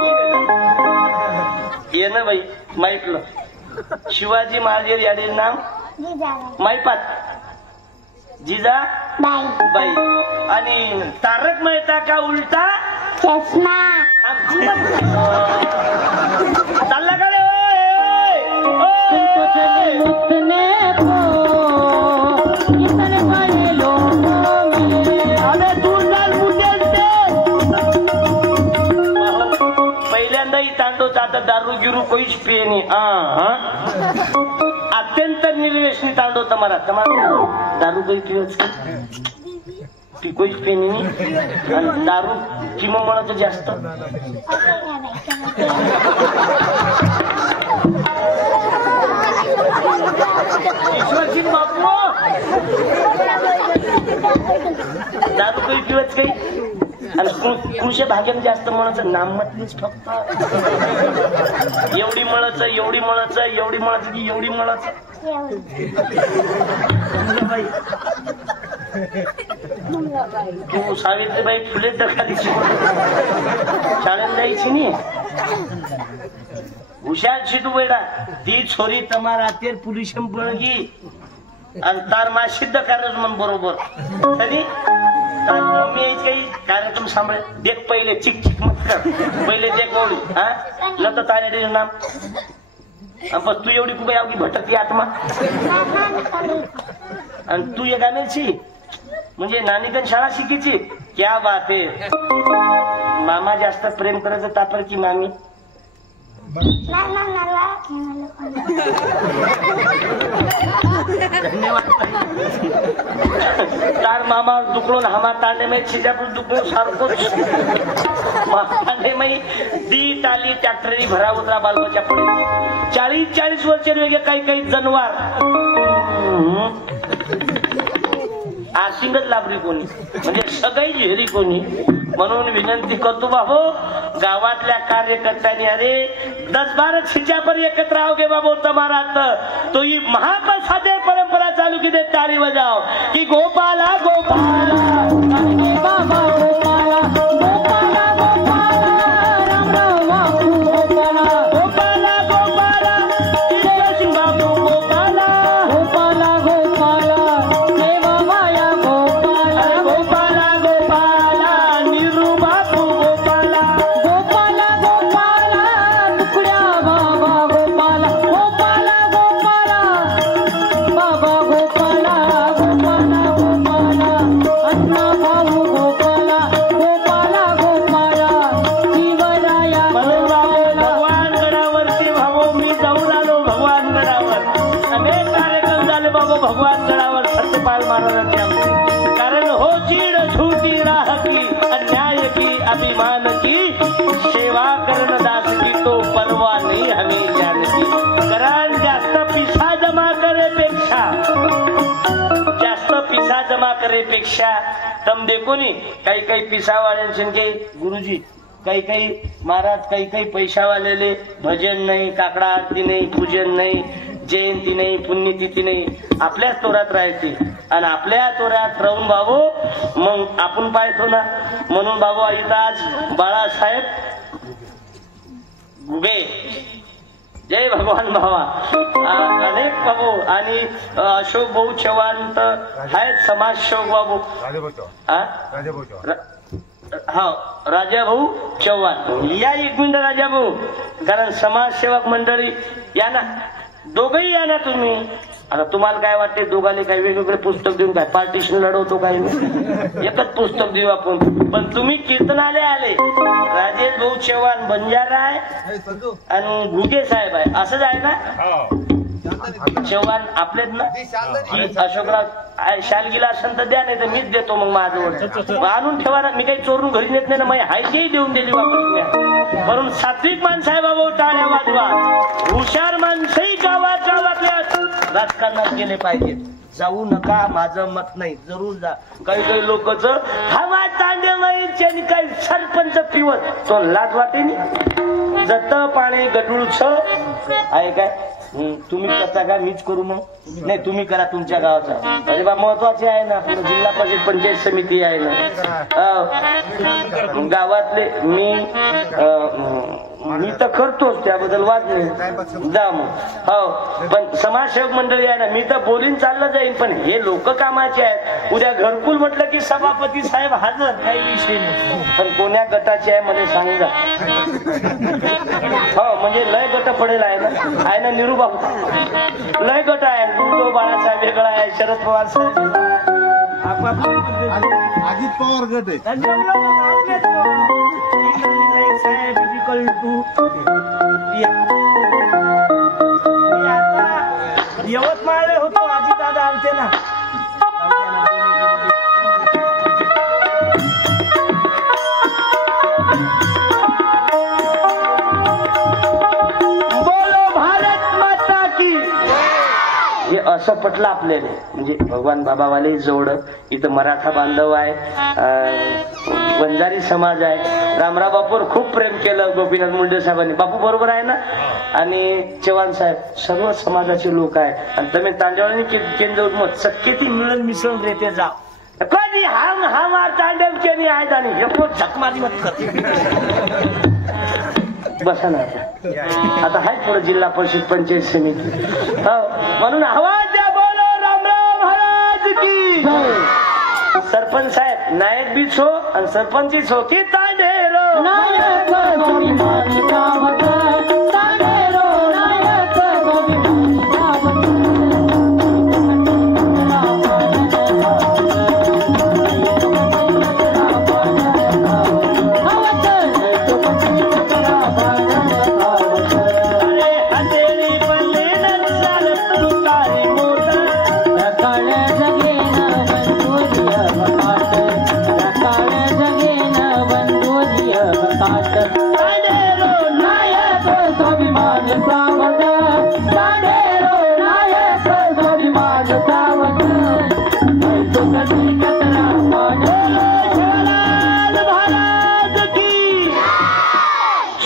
ये ना बाई माहितलं शिवाजी महाराज याडे नाम माहिपात जिजा बाई आणि तारक मेहता का उलटा चष्मा चालला का रे पहिल्यांदाही तांडो आता दारू गिरू कोईच पिये नाही अत्यंत निर्वेशनी तांडो तुम्हाला दारू कोई पिवच ती कोईच पिये नाही आणि दारू चिममळाचं जास्त ईश्वरजी बापू दारू कोई पिवच काही आणि कृषी भाग्याने जास्त म्हणायचं नाम म्हटलीच फक्त एवढी मळच एवढी मळच एवढी मळच की एवढी मळच तू सावित्रीबाई फुले दखालीची शाळेत जायची नाही हुशार शिटू बेटा ती छोरी तुम्हाला तेर पुलिस पळगी आणि तार मा सिद्ध करायच म्हण बरोबर तरी मी काही कार्यक्रम सांभाळ देख पहिले चिक चिक मत कर पहिले देख ओळी हा नंतर तारे नाम पण तू एवढी कुठे अवघी भटकती आत्मा आणि तू एक गाण्याची म्हणजे नानीकन शाळा शिकायची क्या बात आहे मामा जास्त प्रेम करायचं तापर की मामी तार मामा दुखलो हमा तांडे में छिजापूर दुखलो सारखोच तांडे में दी टाली ट्रॅक्टरी भरा उतरा बालबच्या पुढे 40 वर्ष वेगळे काही काही जनवार आसिंगच लाभली कोणी म्हणजे सगळी झेरी कोणी म्हणून विनंती करतो बाबू गावातल्या कार्यकर्त्यांनी अरे 10-12 छिच्या पर एकत्र आओगे बाबू तुम्हारा तो ही महाप्रसादे परंपरा चालू की दे ताली बजाओ की गोपाला गोपाला बाबा गोपाला गोपाला गोपाला राम राम गोपाला गोपाला गोपाला कृष्ण बाबू गोपाला गोपाला गोपाला देवा माया गोपाला गोपाला गोपाला निरू बाबू गोपाला गोपाला गोपाला तुकड्या बाबा गोपाला गोपाला गोपाला बाबा गोपाला गोपाला गोपाला अण्णा भाऊ गोपाला गोपाला गोपाला शिवराया भगवान गडावरती भाऊ मी जाऊन आलो भगवान गडावर अनेक कार्यक्रम झाले बाबू भगवान गडावर सत्यपाल महाराजांच्या कारण हो चीड झूठी राह की अन्याय की अभिमान की सेवा करण दास की तो परवा नहीं हमें जान की कारण जास्त पिसा जमा करेपेक्षा तम देखो नी काही पिसावाल्यांचे गुरुजी काही महाराज काही पैशावालेले भजन नाही काकडा आरती नाही पूजन नाही जयंती नाही, पुण्यतिथी नाही, आपल्याच तोरात राहायची. आणि आपल्या तोरात राहून बाबू मग आपण पाहतो ना. म्हणून बाबू इथं आज बाळासाहेब गुगे, जय भगवान बाबा, अनेक बाबू आणि अशोक भाऊ चव्हाण तर आहेत समाजसेवक बाबू. हा राजा भाऊ चव्हाण या. एक मिनिट राजा भाऊ, कारण समाजसेवक मंडळी या ना, दोघही या ना तुम्ही. आता तुम्हाला काय वाटते दोघांनी काही वेगवेगळे पुस्तक देऊन काय पार्टिशन लढवतो काही नाही, एकच पुस्तक देऊ आपण. पण तुम्ही कीर्तनाले आले, राजेश भाऊ चव्हाण बंजारा आहे आणि घुगे साहेब आहे, असंच आहे ना. चव्हाण आपलेच ना. अशोकराव शालगीला असेल तर द्या, नाही तर मीच देतो मग माझं आणून ठेवा ना. मी काही चोरून घरी नेत नाही ना, माझी हायतेही देऊन दिली वापस. म्हणून सात्विक माणसं आहे बाबा, टाळ्या वाजवा. हुशार माणसंही गावात गावातल्या राजकारणात गेले पाहिजे. जाऊ नका, माझं मत नाही, जरूर जा. काही काही लोकच हवा तांडे माहिती काही सरपंच पिवत तो लाज वाटे नाही. जत पाणी गटूळच आहे काय. तुम्ही करता का मीच करू मग. नाही तुम्ही करा तुमच्या गावाचा. अरे बा महत्वाचे आहे ना, जिल्हा परिषद पंचायत समिती आहे ना गावातले. मी तर करतोच, त्याबद्दल वाद नाही. जा मग. हो पण समाजसेवक मंडळी आहे ना, मी तर बोलीन चाललं जाईन, पण हे लोक कामाचे आहेत. उद्या घरकुल म्हटलं की सभापती साहेब हजर, काही विषय नाही. पण कोण्या गटाचे आहे मला सांगा. हो म्हणजे लय गट पडेल आहे ना निरूबाबू. लय गट आहे. बाळासाहेब वेगळा आहे, शरद पवार साहेब, अजित पवार गट आहे. यवतमाळ होतो, आजी दादा आलते ना. बोलो भारत माता की. हे असं पटलं आपल्याला. म्हणजे भगवान बाबावाले जवळ इथं मराठा बांधव आहे, वंजारी समाज आहे. रामराव बापूवर खूप प्रेम केलं गोपीनाथ मुंडे साहेबांनी. बापू बरोबर आहे ना. आणि चव्हाण साहेब सर्व समाजाचे लोक आहे. आणि तुम्ही तांडवळी केंद्र मत सख्य ती मिळून मिसळून देते जा. कधी हा तांडवचे नाही आहेत आणि हे झक मारी मत करते. बसा ना आता आहे थोडं जिल्हा परिषद पंचायत समिती. म्हणून आवाज द्या, बोलो रामराव महाराज की. सरपंच साहेब नायक बीच हो आणि सरपंचीच हो की तांडेरो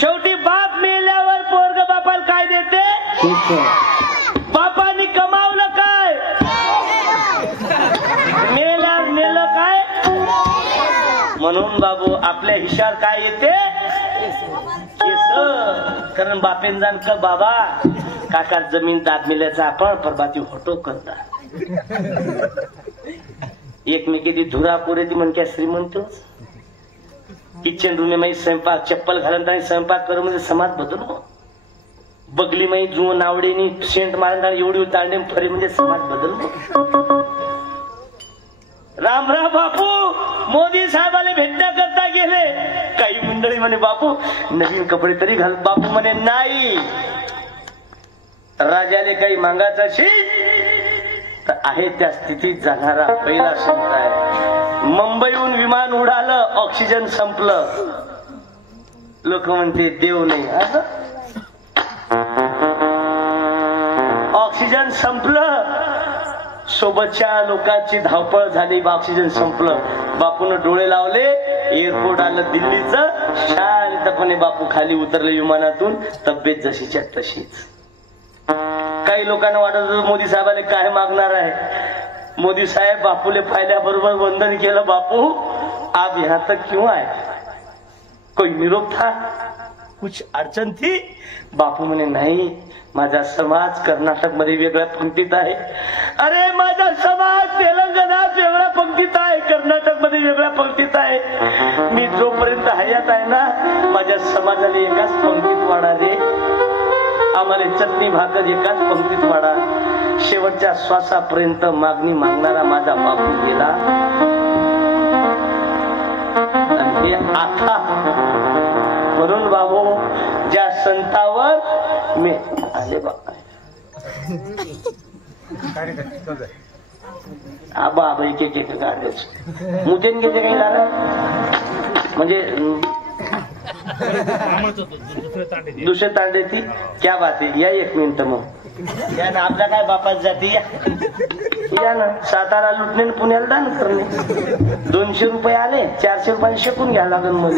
शेवटी बाप मेल्यावर पोरग बापाला काय देते. बापानी कमावलं काय, मेलं काय. म्हणून बाबू आपल्या हिशार काय येते केस. कारण बापेन जाण का बाबा काका जमीन दाद मिल्याचा आपण परबाती होतो करता. एकमेकी धुरा पुरे ती म्हणक्या श्रीमंतोच. किचन रूम में स्वयंपाक चप्पल घालत आणि स्वयंपाक करून म्हणजे समाज बदलू. बगली माई जुळ नावडेनी सेंट मारत एवढी तांडे फरी म्हणजे समाज बदलू. रामराव बापू मोदी साहेबाला भेटण्या करता गेले. काही मंडळी म्हणे बापू नवीन कपडे तरी घाल. बापू म्हणे नाही, राजाने काही मागायचं तर आहे त्या स्थितीत जाणारा पहिला संत आहे. मुंबईहून विमान उडालं, ऑक्सिजन संपलं. लोक म्हणते देव नाही. असं ऑक्सिजन संपलं, सोबतच्या लोकांची धावपळ झाली, ऑक्सिजन संपलं. बापून डोळे लावले, एअरपोर्ट आलं दिल्लीचं. शांतपणे बापू खाली उतरले विमानातून, तब्येत जशीच्या तशीच. काही लोकांना वाटत होतं मोदी साहेबांना काय मागणार आहे. मोदी साहेब बापूले पाहिल्याबरोबर वंदन केलं. बापू आप यहाँ तक क्यों आए, कोई निरोप था, कुछ अडचण थी. बापू म्हणे नाही, माझा समाज कर्नाटक मध्ये वेगळ्या पंक्तीत आहे. अरे माझा समाज तेलंगणात वेगळ्या पंक्तीत आहे, कर्नाटक मध्ये वेगळ्या पंक्तीत आहे. मी जोपर्यंत हयात आहे ना, माझ्या समाजाला एकाच पंक्तीत वाढा रे. आम्हाला चटणी भाकर एकाच पंक्तीत वाढा. शेवटच्या श्वासापर्यंत मागणी मागणारा माझा बापू गेला. आणि हे आता म्हणून बाबू ज्या संतावर मी आले बाबा आबा आबा एक एक एक गाड्याच मुतेन घेते काही झालं म्हणजे दुसरे तांडे ती क्या बात आहे. या एक मिनिट मग या ना, आपल्या काय बापात जाती या ना. सातारा लुटणे पुण्याला दान करणे. 200 रुपये आले, 400 रुपये शकून घ्यायला लागेल मग.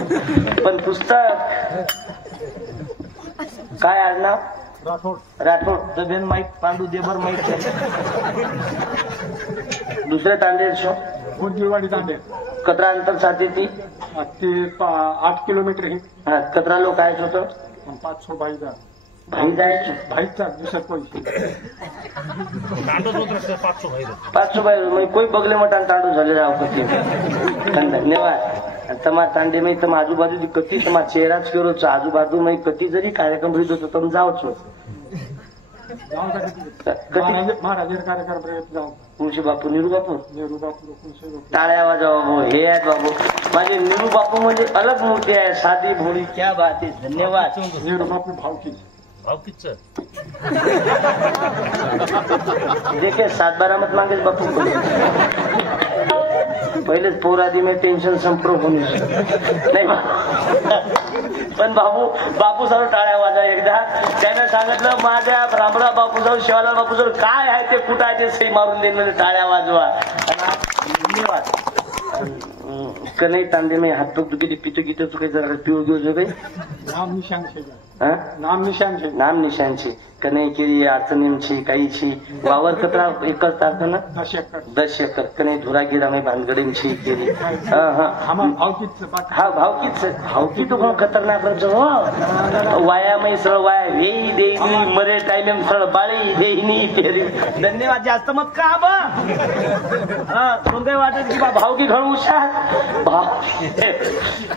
पण पुस्तक काय आडनाव राठोड दबेन माईक पांडू देबर माईक. दुसरे तांडे गुंजवाडी तांडे कतरा अंतर साधे ती ते 8 किलोमीटर आहे. हा कतरा लोक आहेत होतं 500 भाईचा भाई जायचं भाईचा दिवसात पैसे 500 भाई कोई बगले मटान तांडू झाले राव कधी. धन्यवाद. तमा तांडे मी तम आजूबाजू कती तमा चेहराच करोच आजूबाजू मी कती जरी कार्यक्रम भरीत होतो तम जाओच महाराज कार्यक्रम जाऊ. तुमचे बापू निरू बापू नेहरू बापू टाळ्या वाजवा बाबू. हे आहेत बाबू माझे निरू बापू म्हणजे अलग मूर्ती आहे, साधी भोळी. क्या बात आहे. धन्यवाद. नेहरू बापू भावकी देखे 7-12 मत मागेच बापू. पहिलेच पोरादी में टेन्शन संप्रो होऊन नाही पण बापू सर्व टाळ्या वाजा. एकदा त्यानं सांगितलं माझ्या रामराव बापू जाऊ शिवालाल बापू जाऊ काय आहे ते कुठं आहे ते सही मारून देईन म्हणजे टाळ्या वाजवा. धन्यवाद. कनई तांदे में हात पग दुखी पितो गितो चुके जरा पिऊ घेऊ काही नाम निशान नाम निशांची कनई केली अडचणींची काहीची वावर कतरा एकच तारख ना 10 एकर कनई धुरागिरा में भानगडींची केली. हा भावकीच तो खतरनाक वाया मै सरळ वाया वेई देईनी मरे टाइम सरळ बाळी देईनी फेरी. धन्यवाद. जास्त मत का बा वाटत की बा भावकी घणू हुशार भाव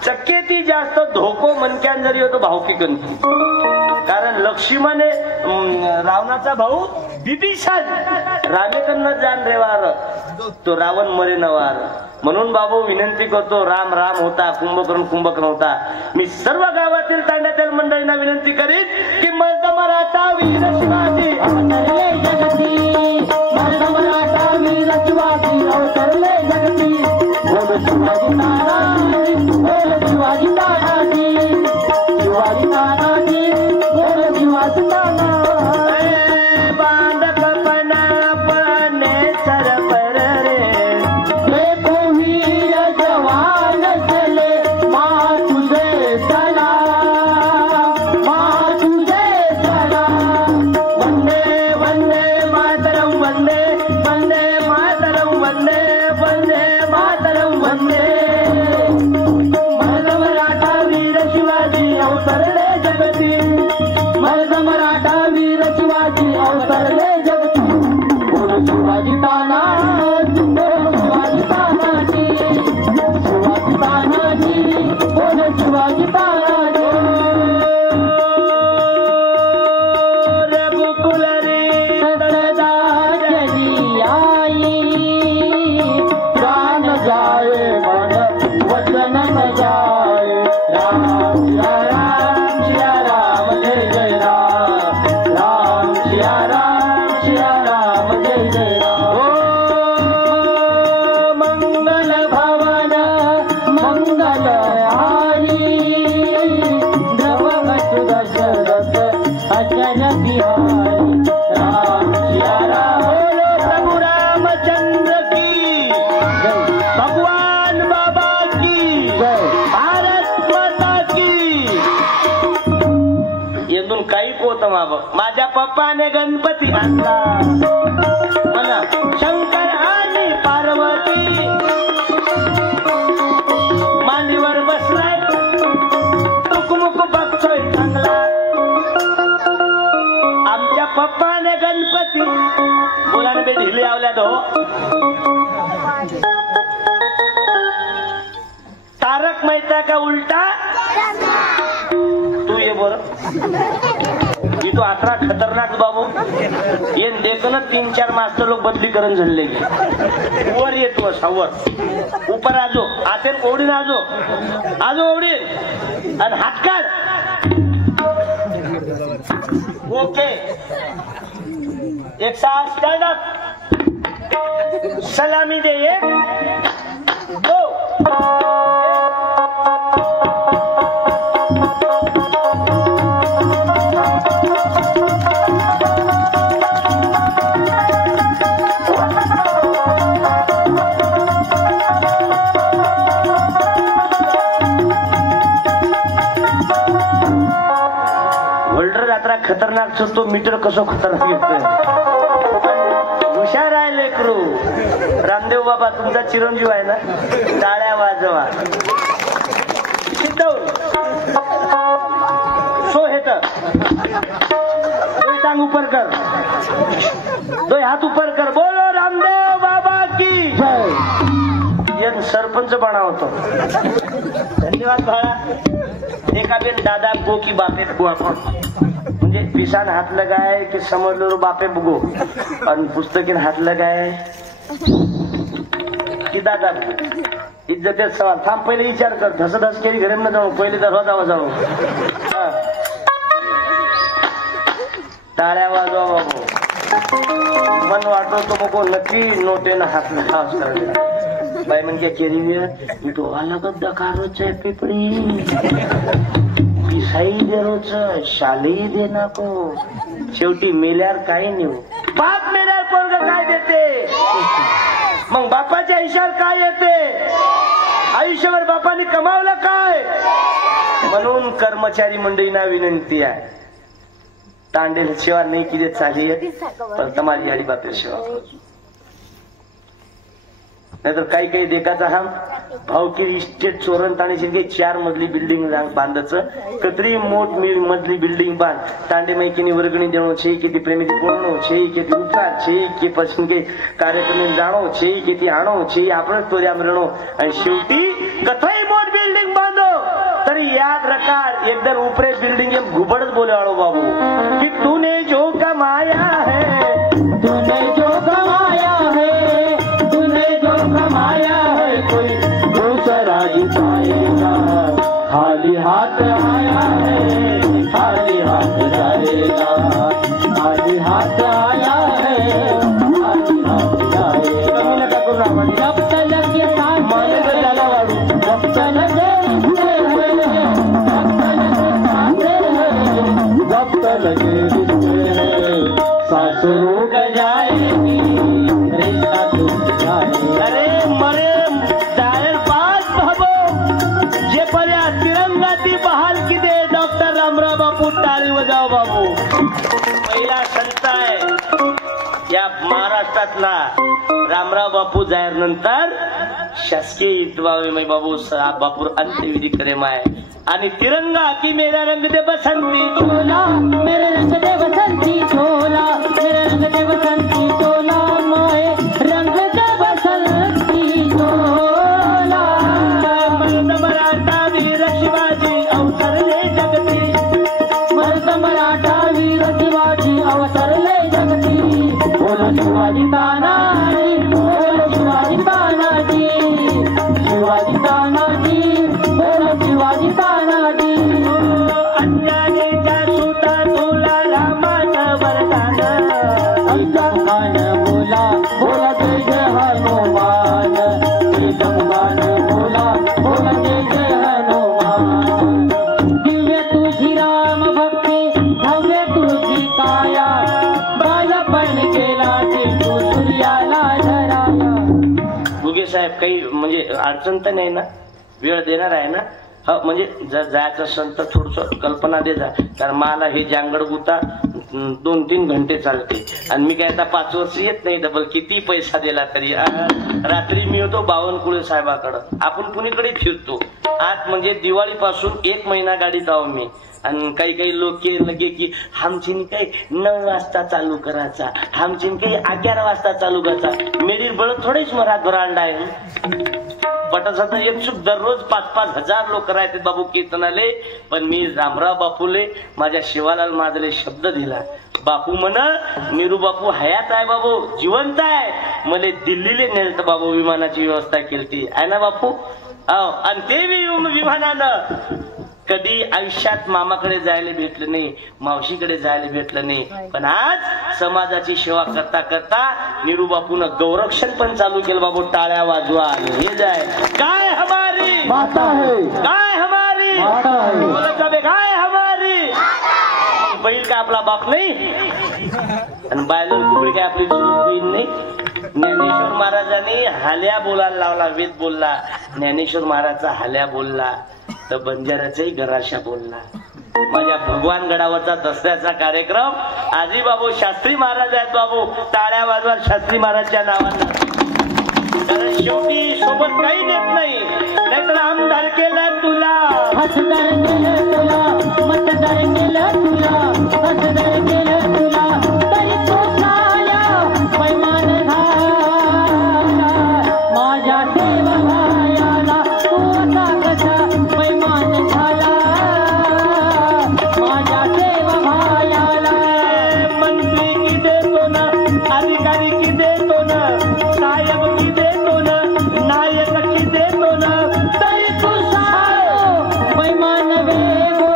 चक्के ती जास्त धोको मनक्यान जरी होतो भावकी कनती. कारण लक्ष्मणे रावणाचा भाऊ विभीषण रामेकडनं जाण रेवार तो रावण मरे नवार. म्हणून बाबू विनंती करतो राम राम होता कुंभकर्ण होता. मी सर्व गावातील तांड्यातील मंडळींना विनंती करीन की मर्द मराठा वीर शिवाजी अवतरले जगती. मर्द मराठा वीर शिवाजी अवतरले जगती. बोल शिवाजी तानाजी बोल शिवाजी तानाजी शिवाजी तानाजी बोल शिवाजी तानाजी. बांधक पणा पणे सर पर रे वीर जवान चले मा तुझे सला वंदे वंदे मातरम वंदे वंदे मातरम वंदे वंदे मातरम वंदे. मर्द मराठा वीर शिवाजी अवतरले जगती. मर्द मराठा वीर शिवाजी अवतरले जगती. बोल शिवाजी तानाजी बोल शिवाजी तानाजी शिवाजी तानाजी बोल शिवाजी तानाजी. रघुकुल रे दाजरी आई प्राण जाए मन वचन न जाए. राम सिया राम जय जय राम सिया राम जय जय राम. मंगल सांगतो माझ्या पप्पाने गणपती आणला म्हणा शंकर आणि पार्वती मांडीवर बसलाय टुकमुक बघतोय चांगला आमच्या पप्पाने गणपती मुलाने बे ढिले आवल्या तो तारक मेहता का उल्टा तू ये बोल जी तो अठरा खतरनाक बाबू ये देखो ना 3-4 मास्टर लोग बदली करण झाले वर येतो सावर ऊपर आजो आते ओढीन आजो आजो ओढीन आणि हात काढ ओके एक साथ स्टैंड अप सलामी दे एक दो खतरनाक तो मीटर कसो खतरनाक येतोय हुशार आहे लेकरू रामदेव बाबा तुमचा चिरंजीव आहे ना टाळ्या वाजवा सिद्धून सो हेत दोय टांग ऊपर कर दोय हात ऊपर कर बोलो रामदेव बाबा की जय सरपंच बना होतो धन्यवाद भाड़ा देखा बेन दादा गो की बापे को आपण म्हणजे पिसान हात लगाए कि समझ लो बापे बगो और पुस्तकीन हात लगाए कि दादा इज्जतेत सवाल थांब पहिले विचार कर धसधस केली घरी न जाऊ पहिले दरवाजा जाऊ टाळ्या वाजवा बाबू मन वाटतो मग नक्की नोटेन हात लावा बाई म्हणजे केली डोळा दकारोच आहे पिपडी पिसाई दे रोज शाली दे नको शेवटी मेल्यावर काही नेऊ बाप मेल्यावर पोरग काय देते मग बापाच्या हिशावर काय येते आयुष्यभर बापाने कमावलं काय म्हणून कर्मचारी मंडळींना विनंती आहे तांडेल सेवा नाही किती चालली पण तुम्हारी याडी बापेर सेवा नाहीतर काही काही देखाचा हा भावकी इस्टेट चोरण ताणे 4 मजली बिल्डिंग बांधायचं कतरी मोठ मजली बिल्डिंग बांध तांडे मैकिनी वर्गणी देणो છે કે પ્રેમી બોલણો છે કે ઉતાર છે કે પછી કે કાર્યક્રમ જાણો છે કે આણો છે આપણે તો ત્યાં રણो आणि शेवटी कथाई मोठ बिल्डिंग बांधो तरी याद रखा एकदम ऊपरे बिल्डिंग एम घुबडच बोले वाळो बाबू कि तूने जो कमाया है तूने जो कमाया है कमाया है कोई दूसरा ही पाएगा खाली हाथ आया है खाली हाथ जाएगा खाली हाथ आया है खाली हाथ जाएगा जब तलक ये साथ जब तलक जब तलक सासुरों का जाएगी रिश्ता टूट जाएगा अरे मरे डायर पास भाबो जे पर्या तिरंगा ती बहाल की दे डॉक्टर रामराव बापू टाळी वजाव बाबू पहिला संत आहे या महाराष्ट्रातला रामराव बापू जाहीर नंतर शासकीय इतवावे बाबू बापूर अंत्यविधी करे माय आणि तिरंगा की मेरा रंग दे बसंती चोला मेरे रंग दे बसंती चोला मेरे रंग दे बसंती चोला माय रंग दे बसंती चोला मर्द मराठा वीर शिवाजी अवतरले जगती मर्द मराठा वीर शिवाजी अवतरले जगती बोलो शिवाजी तानाजी बोलो शिवाजी तानाजी शिवाजी तानाजी बोलो शिवाजी तानाजी अंजनीच्या सुता तुला रामाचं वरदान गान बोला बोला जय जय हनुमान गान बोला बोला जय जय हनुमान दिव्य तुझी राम भक्ती भव्य तुझी काया बालपण केला तू सूर्याला धराया. गुगे साहेब काही म्हणजे अडचण तर नाही ना वेळ देणार आहे ना हो म्हणजे जर जायचं असेल तर थोडस कल्पना दे जा, कारण मला हे जांगड गुता 2-3 घंटे चालते आणि मी काय आता 5 वर्ष येत नाही डबल किती पैसा दिला तरी. रात्री मी होतो बावनकुळे साहेबाकडं, आपण कुणीकडे फिरतो. आज म्हणजे दिवाळीपासून 1 महिना गाडीत आहो मी. आणि काही लोक लगे की आमची काही 9 वाजता चालू करायचा, आमची काही 11 वाजता चालू करायचा. मेरी बळ थोडेच मरा ग्रांड आहे बटाचा एक चूक दररोज 5-5 हजार लोक राहतात बाबू कीर्तनाले. पण मी रामराव बापूले माझ्या शिवालाल मादले शब्द दिला, बापू म्हण निरू बापू हयात आहे बाबू, जिवंत आहे. मला दिल्लीले नेलत बाबू, विमानाची व्यवस्था केली आहे ना बापू. आणि ते विमानानं कधी आयुष्यात मामाकडे जायला भेटलं नाही, मावशीकडे जायला भेटलं नाही. पण आज समाजाची सेवा करता करता निरू बापून गौरक्षण पण चालू केलं बाबू. टाळ्या वाजवा, हे जाय काय हमारी माता है, काय हमारी माता है, बोलत जावे काय हमारी. बैल काय आपला बाप नाही आणि बायला कुकडी काय आपली बहीण नाही. ज्ञानेश्वर महाराजांनी हाल्या बोलायला लावला, वेद बोलला. ज्ञानेश्वर महाराजचा हाल्या बोलला तर बंजाराचाही गराशा बोलला. माझ्या भगवान गडावरचा दसऱ्याचा कार्यक्रम आजी बाबू शास्त्री महाराज आहेत बाबू. टाळ्या वाजवा शास्त्री महाराजच्या नावानं, कारण शेवटी सोबत काही देत नाही. नाहीतर आमदार केलं तुला, हसदार केलं तुला, मतदार केलं तुला, हसदार केलं तुला, तरी तो साया पैमान झाला. माझ्या सेवकायाला तू असा कसा पैमान झाला. माझ्या सेवकायाला मंत्री की देतो ना, अधिकारी की देतो ना, साहेब की देतो ना, नायक की देतो ना, तरी तू सायो पैमान वेगो.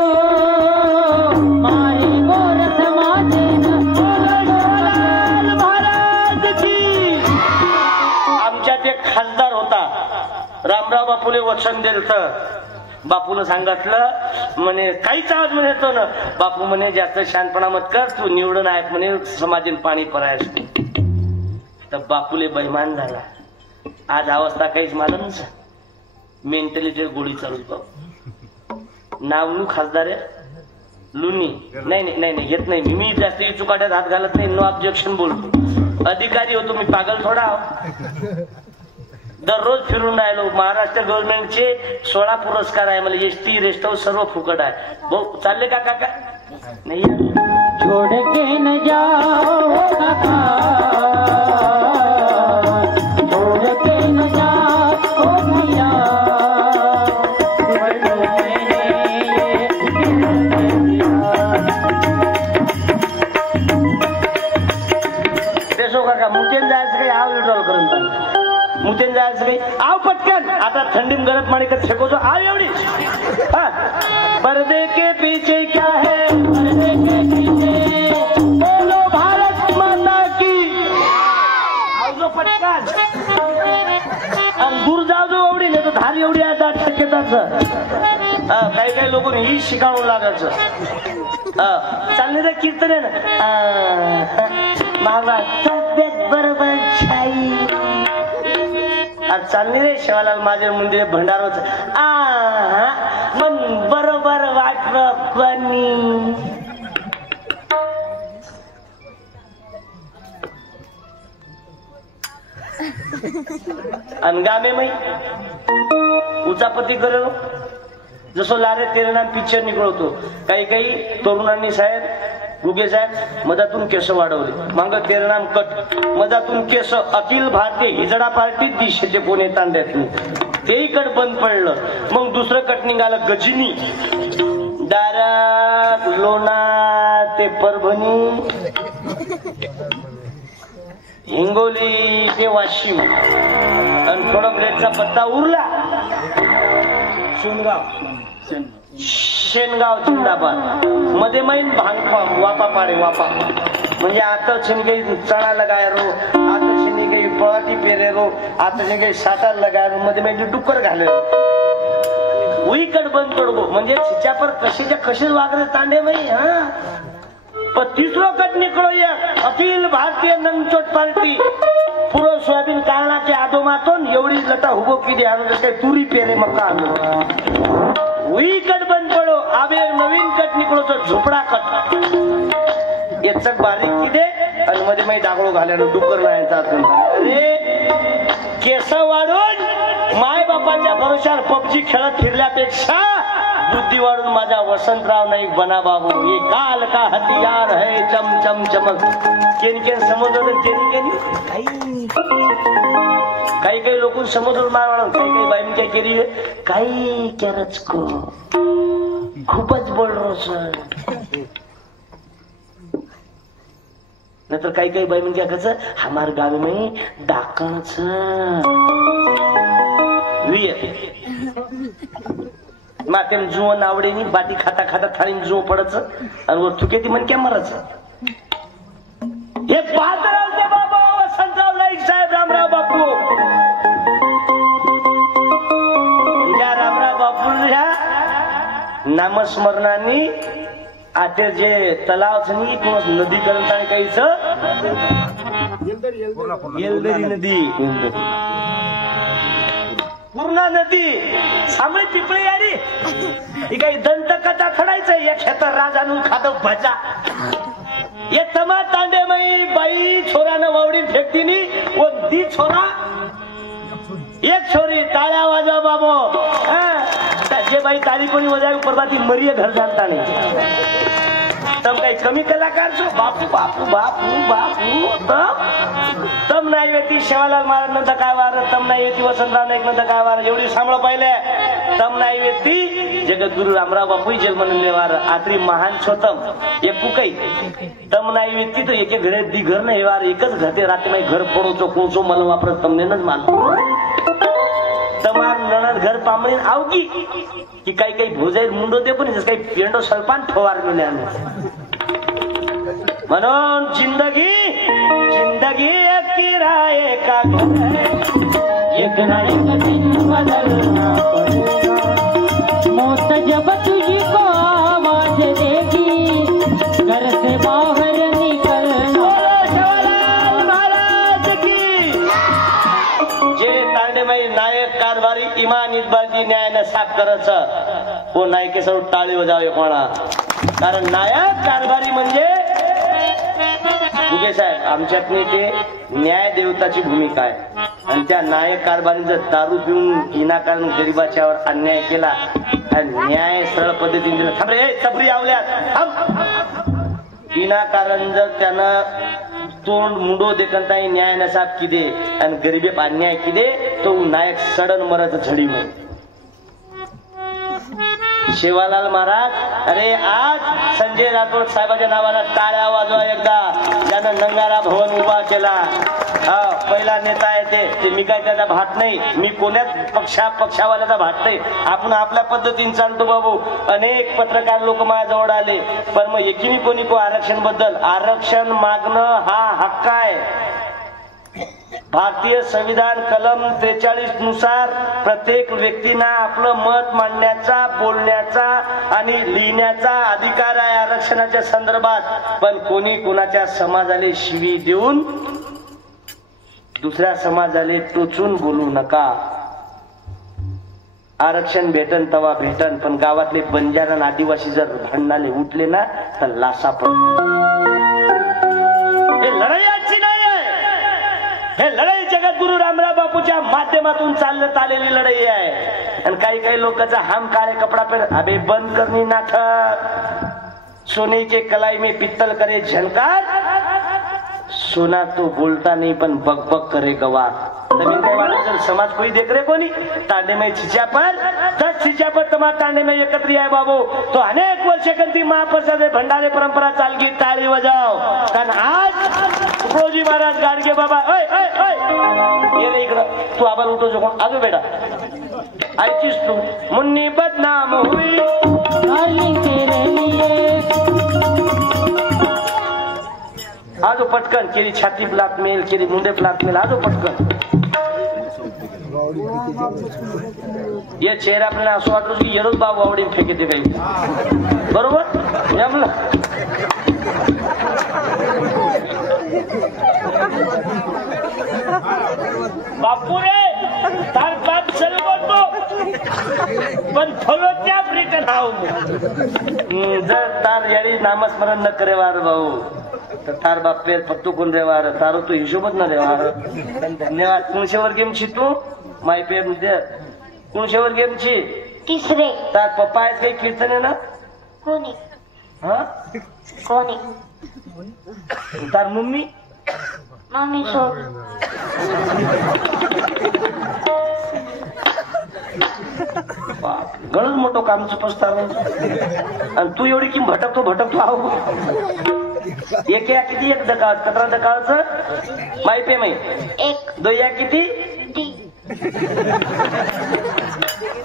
मारे गोरख माझेन महाराज की. आमच्यात एक खासदार होता, रामराव बापूले वचन दिलत. बापून सांगितलं म्हणे काहीच आवाज म्हणे येतो ना. बापू म्हणे जास्त शहाणपणा मत कर, तू निवडून आहे म्हणे समाजीन पाणी परायस. तर बापूले बैमान झाला. आज अवस्था काहीच मालूमच, मेंटॅलिटी गोळी चालू बापू. नाव लू खासदार आहे लुनी नाही घेत नाही मी जास्त चुकाट्यात हात घालत नाही. नो ऑब्जेक्शन बोलतो. अधिकारी होतो मी, पागल थोडा. दररोज फिरून राहिलो. महाराष्ट्र गव्हर्नमेंटचे 16 पुरस्कार आहे मला. एसटी रेस्ट हाऊस सर्व फुकट आहे भाऊ. चालले का काका नाही. छोड़ के न जाओ काका, छोड़ के न जाओ भैया. देशो काका मुतेन जायचं काही आव विड्रॉल करून मुतेन जायचं काही आव पटकन. आता थंडीम गरम पाणी कर फेको आव एवढी. पर्दे के पीछे क्या है, पर्दे के पीछे बोलो भारत माता की. आवजो पटकन आणि दूर जाऊ जो एवढी नाही तर धार एवढी आहे 10% काही लोक ही शिकावून लागायचं. चालणे रे कीर्तन आहे ना, बाबा तब्येत बरोबर छाई. चालणे रे शिवालाल माझे मंदिर भंडारोच मग बरोबर वाटलं कोणी. अनगामे मै उचापती करो जसं लारे तेरे नाम पिक्चर निघळतो. काही तरुणांनी साहेब गुगे साहेब मधातून केस वाढवले. मांग तेरे नाम कट मधातून केस. अखिल भारतीय हिजडा पार्टी दिशेचे पुणे तांड्यातून तेही कट बंद पडलं. मग दुसरं कट निघालं गजनी. दारात लोणार ते परभणी, हिंगोली ते वाशिम आणि थोडा ब्लेडचा पत्ता उरला. शेनगाव जिंदाबाद मध्ये मैन भांग वापा पाडे वापा म्हणजे आता काही चणा लगायरो, आता काही पळाटी पेरेरो, आता काही साठा लगायरो, मध्ये म्हणजे डुक्कर घाले उईकड बंद पडगो म्हणजे छिच्या पर कशीच्या कशी वागरे तांडे बाई. हा पण तिसरो कट निकळो एक अखिल भारतीय नंगचोट पार्टी. पुरो सोयाबीन काढण्याच्या आदोमातून एवढी लटा उभो केली आणि काही तुरी पेरे मका वही कट बंद पड़ो अब एक नवीन कट निकलो तो झोपड़ा कट ये चक बारीक की दे आणि मध्ये मी डागळो घाल्यानं डुकर नायांचा अरे केस वाढून माय बापाच्या भरोशावर पबजी खेळत फिरल्यापेक्षा बुद्धी वाढून माझा वसंतराव नाईक बना बाबू ये काल का हथियार है चम चम चमक केन केन समुद्र केनी केनी काही काही लोक समुद्र मार वाढून काही काही बाई काय केली काही केरच को खूपच बोल रो सर नंतर काही काही बाई म्हणजे कसं हमार गावी में डाकणच मातेन जुव नावडेनी बाटी खाता खाता थाळीन जुव पडच आणि वर थुके ती मन क्या मरच हे पाहत राहते बाबा वसंतराव नाईक साहेब रामराव बापू या रामराव बापूच्या नामस्मरणानी आता जे तलाव किंवा नदी करता काहीच येलदरी नदी पूर्णा नदी सामळी पिपळी यारी ही काही दंतकथा खडायचं एक क्षेत्र राज आणून खातो भजा ये तमा तांडे माई बाई छोरानं वावडी फेकतीनी व दी छोरा एक छोरी टाळ्या वाजवा बाबो जे बाई ताली कोणी वाजावी परवा ती मरिय घर जाणता नाही तम काही कमी कलाकार छो बापू बापू बापू बापू तम नाही येते शेवालाल महाराज नंतर काय वार तम नाही येते वसंतराव नाईक नंतर काय वार एवढी सांभाळ पाहिले तम नाही येते जगद्गुरु रामराव बापू जेल म्हणले वार आत्री महान छोतम एक कुकई तम नाही येते तो एके घरे दी घर नाही वार एकच घरते रात्री माई घर फोडोचो कोणचो मला वापरत तमनेच मानतो तमार नणद घर पामळीन आवगी की काही काही भोजाईल मुंडो दे पण काही पेंडो सल्पान फवारले म्हणून जिंदगी जिंदगी एक किराए का एक नायक दिन बदलना मौत जब तुझको आवाज देगी घर से बाहर निकलना महाराज की जे तांडेमाई नायक कारभारी इमान इतबाजी न्यायाने साफ करायचं को नायके सर्व टाळी वाजावे कोणा कारण नायक कारभारी म्हणजे गुगे साहेब आमच्यात ते न्याय देवताची भूमिका आहे आणि त्या नायक कारभारीचं दारू पिऊन विनाकारण गरिबाच्यावर अन्याय केला आणि न्याय सरळ पद्धतीने दिला थांब रे चपरी आवल्यात विनाकारण जर त्यानं तोंड मुंडो देखताई न्याय नसाब किदे आणि गरीबे अन्याय किदे तो नायक सडन मरत झडी मध्ये शेवालाल महाराज अरे आज संजय राठोड साहेबाच्या नावानं टाळ्या वाजवा एकदा ज्यानं नंगारा भवन उभा केला पहिला नेता आहे ते मी काय त्याचा भाट नाही मी कोण्याच पक्षावाल्याचा भाट नाही आपण आपल्या पद्धतीने चालतो बाबू अनेक पत्रकार लोक माझ्याजवळ आले पण मग एकीने कोणी को आरक्षण बद्दल आरक्षण मागणं हा हक्क आहे भारतीय संविधान कलम 43 नुसार प्रत्येक व्यक्तींना आपलं मत मांडण्याचा बोलण्याचा आणि लिहिण्याचा अधिकार आहे आरक्षणाच्या संदर्भात पण कोणी कोणाच्या समाजाला शिवी देऊन दुसऱ्या समाजाला टोचून बोलू नका आरक्षण भेटन तवा भेटन पण गावातले बंजारा आणि आदिवासी जर भांडणाले उठले ना तर लासा पडतो हे लढाई आजची नाही आहे हे लढाई जगद्गुरु रामराव बापूच्या माध्यमातून चालत आलेली लढाई आहे आणि काही काही लोकांचा हम काळे कपडा पेर अबे बंद करनी नाटक सोने के कलाई में पित्तल करे झनकार सोना तो बोलता नहीं पण बक बक करे गवार नवीन जर समाज कोई देख रहे कोनी तांडे में छिचा पर 10 छिचा पर तमाम तांडे में एकत्र आहे बाबू तो अनेक वर्ष कंती महाप्रसाद भंडारे परंपरा चालगी टाळी बजाव कारण आज तुकडोजी महाराज गाडगे बाबा ओय ओय ओय ये रे इकडं तू आबाल उठो जो कोण आजो बेटा ऐकीस तू मुन्नी बदनाम हुई गाली तेरे लिए आजो पटकन केरी छाती ब्लॉक मेल केरी मुंडे ब्लॉक मेल आजो पटकन ये चेहरा आपल्याला असं वाटलं की येरोच बाबू आवडीन फेकेते काही बरोबर जमलं बापू रे तार बाप चल बोलतो पण फलोच्या रिटर्न हाव जर तार यारी नामस्मरण न करे वार भाऊ तर तार बापे फक्त कोण रे वार तारो तो हिशोबच न रे वार. धन्यवाद. कुणशेवर गेमची तू माय पे मध्ये कुणशेवर गेमची तिसरे. तार पप्पा आहेत काही कीर्तन आहे ना कोणी हा कोणी तार मम्मी मम्मी सोड. गणच मोठं काम पसतार आणि तू एवढी की भटकतो आहो. एक या किती एक दकाळ कतरा दकाळच माय पे माई एक दो या किती ती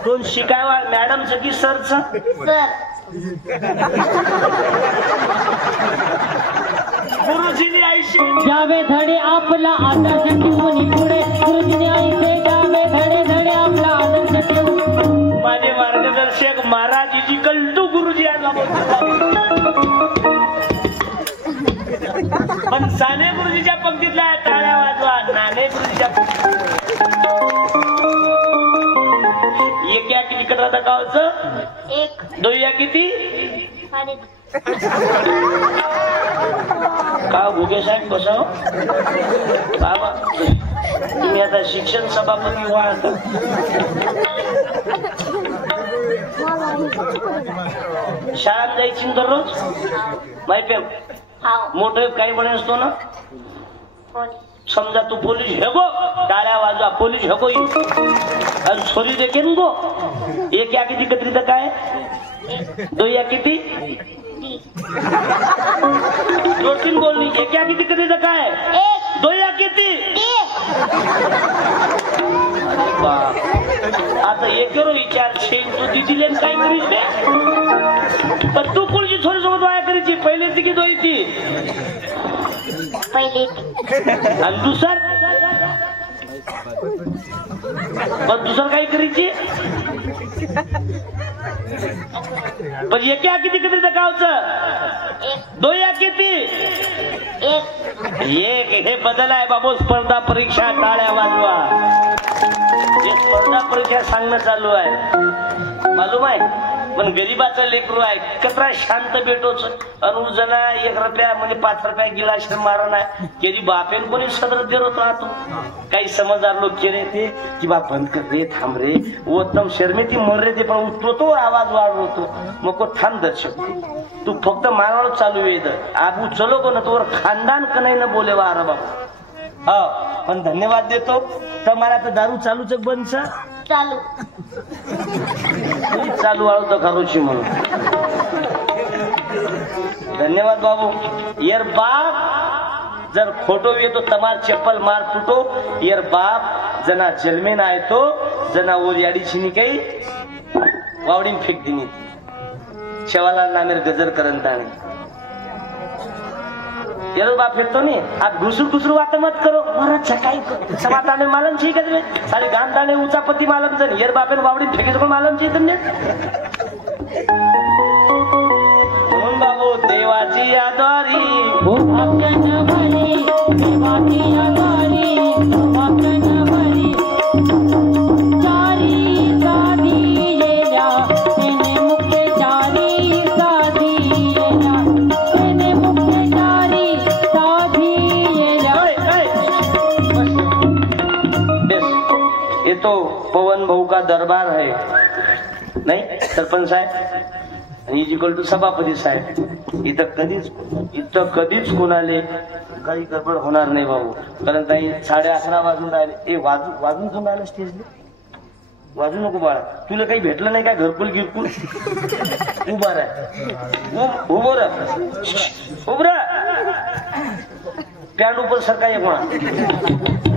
दोन शिकायवा मॅडमचं की सरचं सर. गुरुजीनी आईशी जावे धडे आपला आदर्श ठेवून पुढे गुरुजीने ऐकले जावे धडे धडे आपला आदर्श ठेवून. माझे मार्गदर्शक महाराजीजी कल्टू गुरुजी यांना पण साने गुरुजीच्या पंक्तीतल्या टाळ्या वाजवा. नाने गुरुजीच्या एक या किती कटरा दाखवायचं एक दो या किती साडे का भुगे साहेब बसाव बाबा तुम्ही आता शिक्षण सभापती व्हा. शाळेत जायची दररोज माहिती हाव मोठं काही म्हणे असतो ना कोणी समजा तू पोलीस हेगो टाळ्या वाजवा पोलीस हेगो आणि छोरी देखेन गो. एक या किती कत्रित काय दो या किती ती दोन तीन बोलली. एक या किती कत्रित काय एक दो या किती ती आता एकेरो विचार तू दिदीले काय करीस पण तू कुणची छोरी सोबत वाया करायची पहिल्याची की दोयची पहिली आणि दुसर पण दुसर काही करायची पण एका किती किती गावचं एक दो या किती एक एक हे बदल आहे बाबू. स्पर्धा परीक्षा टाळ्या वाजवा. हे स्पर्धा परीक्षा सांगणं चालू आहे मालूम आहे. पण गरीबाचं लेकरू आहे कतरा शांत भेटोच अनुजना 1 रुपया म्हणजे 5 रुपया गिलास मारण आहे कधी बापेन कोणी सदर देत राहतो. काही समजदार लोक केले ते की बा बंद कर रे थांब रे उत्तम शर्मे ती मर रे ते पण उठतो तो आवाज वाढवतो मग को थांब दर्शक तू फक्त मानवाला चालू येत आबू चलो को ना तोवर खानदान कनाई न बोले वा अरे बाबा. हा पण धन्यवाद देतो तर मला तर दारू चालूच बंद चालू चालू आलो करूची म्हणून. धन्यवाद बाबू. यार बाप जर खोटो येतो तमार चप्पल मार फुटो. यार बाप जना जन्मे ना येतो जना वो याडी छिनी काही वावडीन फेक दिनी शेवाला नामेर गजर करंत आणि यारो बाप फेकतो नी आप घुसरू बात मत करो मरा चकाई समाताने मालम छी कदवे सारे गाम दाने ऊंचा पति मालम जन यार बापेन वावडीन फेके को मालम छी तुमने म्हणून बाबू देवाची आदारी ओ भक्तन भरी देवाची आदारी भक्तन भरी चारी साधी येल्या तेने मुक्ते चारी साधी येल्या तेने मुक्ते चारी साधी येल्या. बेस ये तो पवन भाऊ का दरबार है नहीं सरपंच साहेब आणि इजिकल टू सभापती साहेब. इथं कधीच कोणाले काही गडबड होणार नाही बाबू. कारण काही 11:30 वाजून राहिले. ए वाजून घेऊन राहिलं स्टेजला वाजू नको बाळा. तुला काही भेटलं नाही काय घरकुल गिरकुल उभा राह उभं राह पॅन्ट उपर सरका एक म्हणा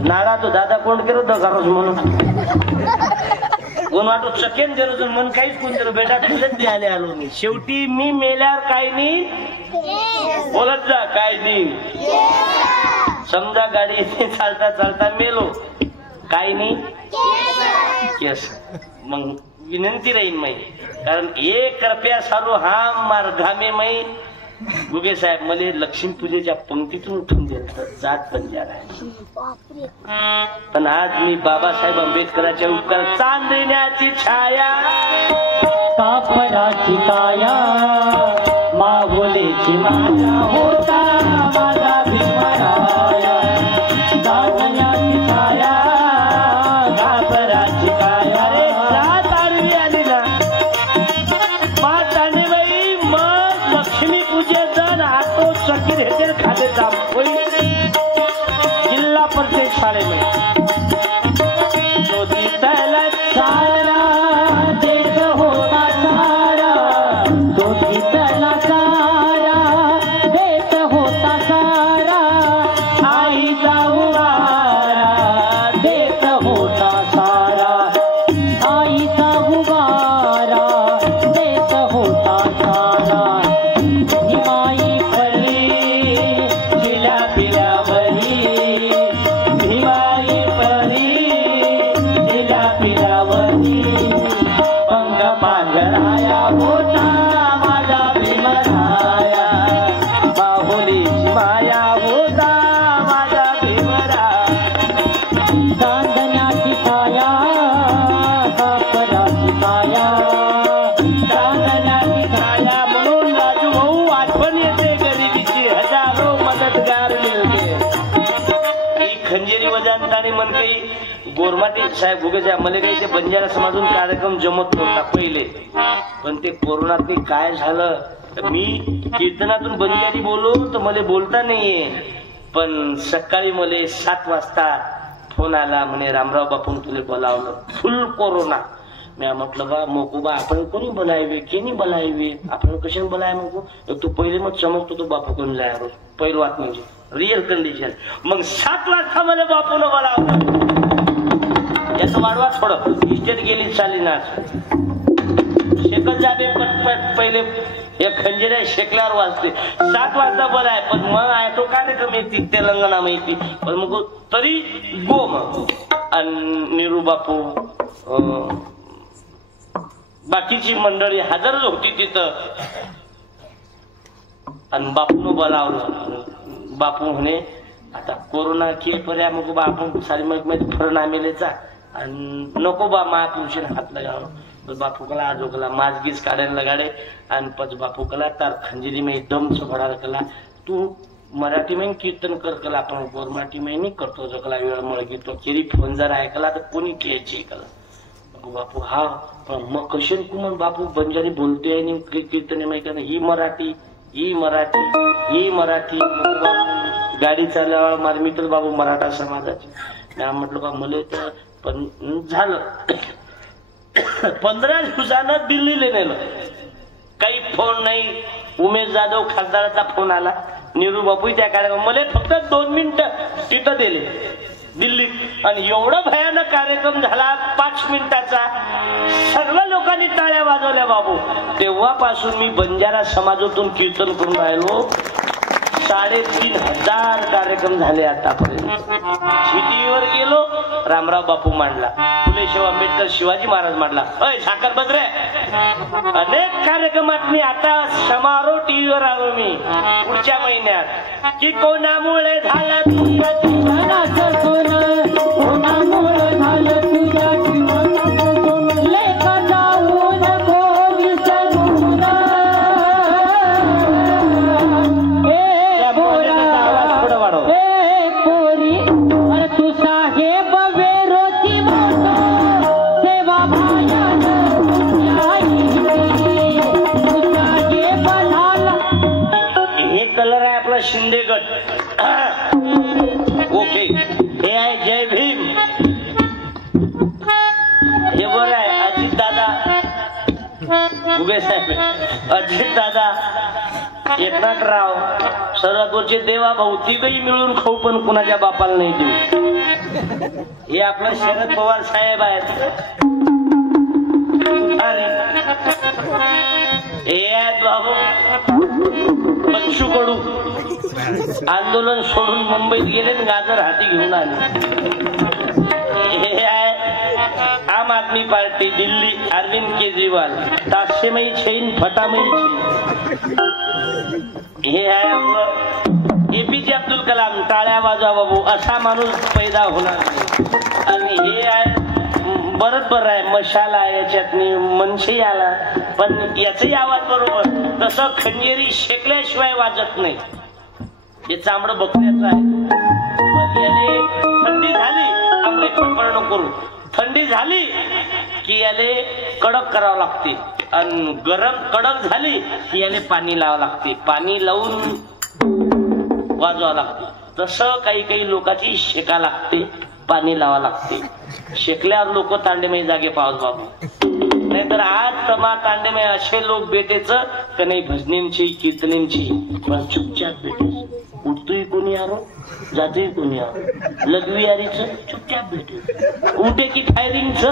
नाडा तो दादा कोण केलं तर घरच म्हणून कोण वाटो चकेन दिलं मन काहीच कोण दिलं बेटा तुझंच द्यायला आलो मी. शेवटी मी मेल्यावर काय नाही बोलत जा काय नाही. समजा गाडी चालता चालता मेलो काय नाही केस मग विनंती राहील माई कारण 1 रुपया सालो हा मार घामे माई गुगे साहेब मला लक्ष्मीपूजेच्या पंक्तीतून उठून दिलं जात बंजारा आहे. पण आज मी बाबासाहेब आंबेडकरांच्या उपकार चांदण्याची छाया कापडाची काया माहुलीची माया होता माझा भीमराया. चांदण्याची छाया कापडाची काया अरे जात आडवी आली ना मा तांडेबाई मग लक्ष्मी पूजेचं आतो चकीर हे खाते जाम जिल्हा परिषद शाळेमध्ये ज्योती त्याला सारा देश होता सारा ज्योती त्याला सारा देश होता सारा आईचा उभारा देश होता सारा आईचा उभारा देश होता सारा. भीमाई परी जिला पिलावरी भीमाई परी जिला पिलावरी पंग पांघराया होता माझा भीमराया. बाहुलीची माया होता माझा भीमराया. चांदण्याची छाया कापडाची काया चांदण्याची छाया म्हणून राजू भाऊ आठवण येते गरिबीची हजारो मदतगार मिळते. ही खंजेरी वजांतानी मन काही गोरमाटी साहेब भुगेच्या मला काही ते बंजारा समाजून कार्यक्रम जमत नव्हता पहिले. पण ते कोरोनात काय झालं मी कीर्तनातून बंजारी बोलू तर मला बोलता नाहीये. पण सकाळी मला 7 वाजता फोन आला म्हणे रामराव बापून तुला बोलावलं फुल कोरोना. मी म्हटलं बा मोकोबा आपण कोणी बोलावे केनी बोलावे आपण कशाने बोलाय मग तू पहिले मग चमकतो तो बापू कोण जाय रोज पहिलं वाट म्हणजे रिअल कंडिशन. मग 7 वाजता मला बापून बोलावलं याचं वाढवा थोडं इस्टेट गेली चाली ना शेकत जाते पटपट पहिले एक खंजीर शेकल्यावर वाजते 7 वाजता बोलाय. पण मग आहे तो कार्यक्रम येते तेलंगणा माहिती पण मग तरी गो मग आणि निरू बापू बाकीची मंडळी हजरच होती तिथं. आणि बापून बोलावलं बापू म्हणे आता कोरोना के पर्या मग बा आपण सारी मग फरण आमेलेचा आणि नको बा महापुरुषाने हात लगावं बापू कला आजो कला माजगीज काढायला लगाडे आणि पच बापू कला तार खंजिरी में दमच भरायला कला तू मराठी में कीर्तन कर कला आपण गोरमाटी में नाही करतो जो कला वेळ मळ घेतो केरी फोन जर ऐकला तर कोणी घ्यायची कला बापू हा पण मग कशन कुमन बापू बंजारी बोलते आणि कीर्तन माहिती का ही मराठी ही मराठी ही मराठी गाडी चालवा माझे मित्र बाबू मराठा समाजाचे मी म्हटलं बा मला तर पण झालं 15 दिवसानं दिल्लीला नेलं काही फोन नाही. उमेश जाधव खासदाराचा फोन आला निरू बापू त्या कार्यक्रम मला फक्त 2 मिनिटं तिथं दिले दिल्लीत आणि एवढा भयानक कार्यक्रम झाला 5 मिनिटाचा सर्व लोकांनी टाळ्या वाजवल्या बाबू. तेव्हापासून मी बंजारा समाजातून कीर्तन करून राहिलो 3,500 कार्यक्रम झाले आतापर्यंत. शिटीवर गेलो रामराव बापू मांडला फुले शाहू आंबेडकर शिवाजी महाराज मांडला अय साखर बजरे अनेक कार्यक्रमात मी आता समारोह टीव्हीवर आलो मी पुढच्या महिन्यात की कोणामुळे झाला तुझ्या जीवनाचं सोनं कोणामुळे झालं तुझ्या जीवनाचं सोनं लेखा जाऊ नको विसरू ना पोरी अरे तू साहेब वेरोची मोठो सेवा भायान तू साहेब लाला हे कलर आहे आपला शिंदे गट ओके हे आहे जय भीम हे बरं आहे अजित दादा उभे साहेब अजित दादा एकनाथराव सर्वात वरचे देवा भाऊ तिघही मिळून खाऊ पण कुणाच्या बापाला नाही देऊ. हे आपलं शरद पवार साहेब आहेत हे आहेत बाबू बच्चू कडू आंदोलन सोडून मुंबईत गेले गाजर हाती घेऊन आले. हे आहे आम आदमी पार्टी दिल्ली अरविंद केजरीवाल ताशेमई छैन फटामई हे आहे आपलं एपीजे अब्दुल कलाम. टाळ्या वाजवा बाबू, असा माणूस पैदा होणार नाही. आणि हे आहे बरोबर आहे, मशाल आहे याच्यात, मनशी आला, पण याचाही आवाज बरोबर. तसं खंजेरी शेकल्याशिवाय वाजत नाही. हे चांबड बकऱ्याचं आहे. पण याने थंडी झाली, आपले फडफड नको करू. थंडी झाली की याले कडक करावं लागते, आणि गरम कडक झाली की याले पाणी लावावं लागते. पाणी लावून वाजवावं लागते. तसं काही काही लोकांची शेका लागते, पाणी लावा लागते. शेकल्यावर लोक तांडेमय जागे पावत बाबू. नाहीतर आज तमा तांडेमय असे लोक भेटेच का नाही, भजनींची कीर्तनींची, पण चुपचाप भेटे. उठतोय कोणी आरो, जातोय कोणी आरो. लघवी आरीच चुपचाप भेटे. उठे की फायरिंगच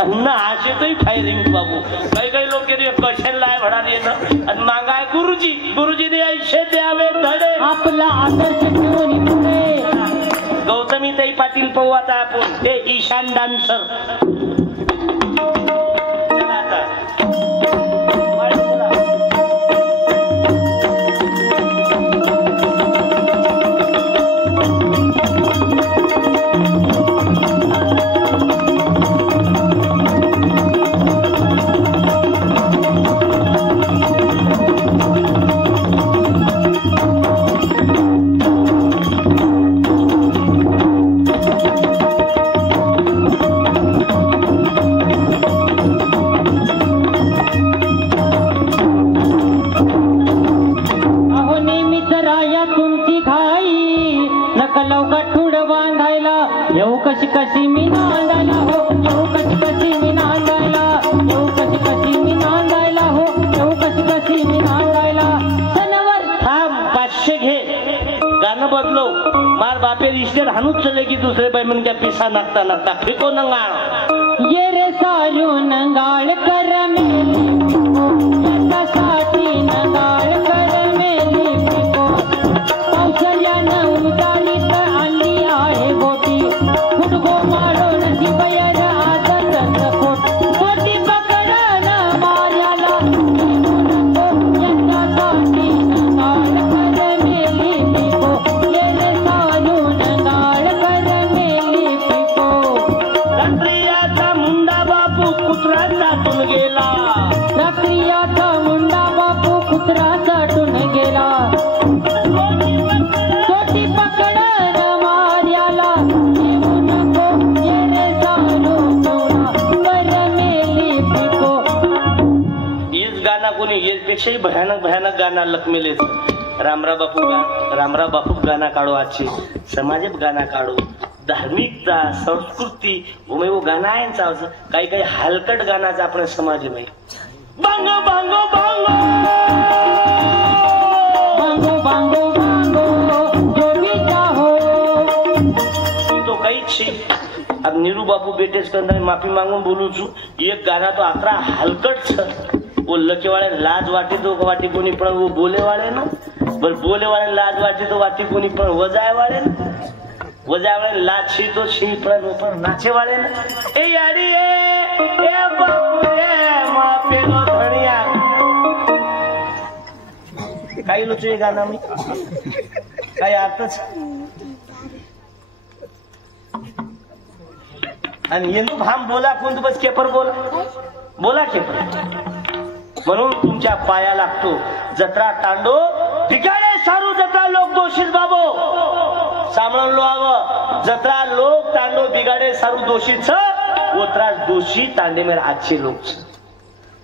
अन्न आशेतही फायरिंग बाबू. काही काही लोक कशाला आहे भडा येणं, आणि मागाय गुरुजी. गुरुजीने ऐशे द्यावे धडे. आपला आदर्श ठेवून पुढे गौतमी ताई पाटील पाहू आता आपण. ते ईशान डान्सर. चला आता कशी मी नांदायला हो, येऊ कशी मी नांदायला, येऊ कशी मी नांदायला हो, येऊ कशी मी नांदायला. सनवर थांब, 500 घे. गाणं बदलो. मार बापे रिश्ते हाणूच चले की दुसरे बाई म्हणून क्या पिसा नागता नागता फेको नंगाळ. ये रे सारू नंगाळ कर मेली याच्यासाठी नंगाळ कर मेली पिको. पावसाळ्यानं उजाळीत आली आहे गोटी, फुटगो मारून शिवयर आदत पोट. पोटी पकडन मार्याला याच्यासाठी नंगाळ कर मेली पिको. ये रे सारू नंगाळ कर मेली पिको. रात्रीयाचा मुंडा बापू कुत्रा चाटून गेला. रात्रीयाचा मुंडा बापू कुत्रा चाटून गेला. छोटी पकडन मार्याला येऊ नको, ये रे सारू नंगाळ कर मेली पिको. हेच गाणं कोणी यापेक्षाही भयानक भयानक गाणं लखमेले. रामराव बापू गाणं काढू, आजचे समाजात गाणं काढू. धार्मिकता संस्कृती वो गाणं आहे ना. काही काही हलकट गाण्याचा आपण समाज आहे. बांगो बांगो बांगो बांगो बांगो बांगो जो भी चाहो. तो कई छी. अब नीरू बापू बेटेच करना माफी मांगून बोलू छू. एक गाना तो आतरा हलकट छ. वो लके वाले लाज वाटी तो वाटी कोणी पण वो बोले वाले ना. बर बोले वाले लाज वाटी तो वाटी कोणी पण वजाय वाले ना. वजाय वाले लाज छी तो छी पण नाचे वाले ना. ए याडी ए बापू रे माफी नो धनिया. काही लोच हे गाणं मी काही अर्थच. आणि येणू भाम बोला कोण बस केपर बोला केपर. म्हणून तुमच्या पाया लागतो. जत्रा तांडो बिगाडे सारू जत्रा लोक दोषीत बाबो. सामळून लो आव जत्रा लोक तांडो बिगाडे सारू दोषीच. ओत्रा दोषी तांडे मेरे आजचे लोक.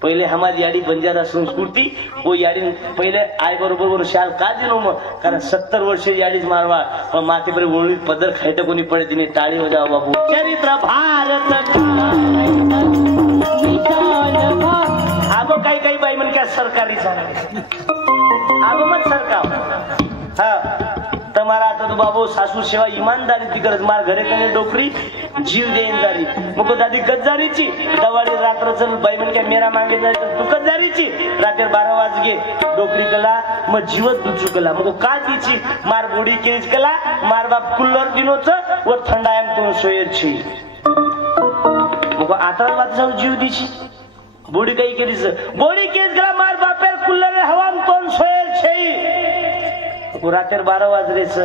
पहिले हमारी याडी बंजारा संस्कृती वो याडी पहिले आय बरोबर शाल का दिनो मग. कारण 70 वर्ष याडीच मारवा, पण माथे पर ओळीत पदर खायट कोणी पडे तिने टाळी वाजवा बाबू. चरित्र भारत आबो काही काही बाई म्हण काय सरकारी आबो मत सरकार. हा તમારા તો બાબો સાસુ સેવા ઈમાનદારી થી કરે. માર ઘરે કને ડોકરી જીવ દેન જારી. મકો દાદી ગજારીची दवाळी रात्र चल बाई म्हण काय मेरा मागे जाय तू गजारीची. रात्री 12 वाजगे डोकरी कला मग जीवत दुचू कला. मको का दीची मार बोडी केज कला. मार बाप कुल्लर दिनोच व थंडायम तू सोयर छी. मको आता वाज जाऊ जीव दीची बोडी काही केलीच. बोडी केज कला मार बापेर कुल्लर हवाम तोन सोयर छी. रात्री 12 वाजरेच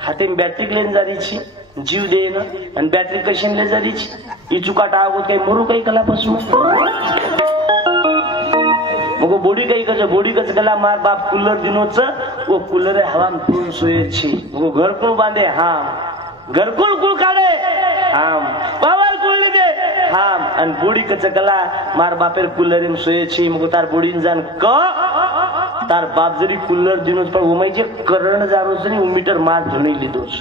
हातीन बॅटरी लेन जारीची जीव देईन आणि बॅटरी कशाने जारीची ही चुकाटा आगोत काही मरू काही कलापासून मग बोडी काही कच बोडी कच गला मार बाप कूलर दिनोच वो कूलर हवा में सोए छी वो घरकुल बांधे हाँ घरकुल कुल काढे हाम पावर कुल दे हाम आणि बोडी कच गला मार बापेर कूलर में सोए छी मग तार बोडी जान क तार बाप जरी कूलर दिनोच पण उमाईचे करण जारोच नहीं मीटर मार धणी लीधोच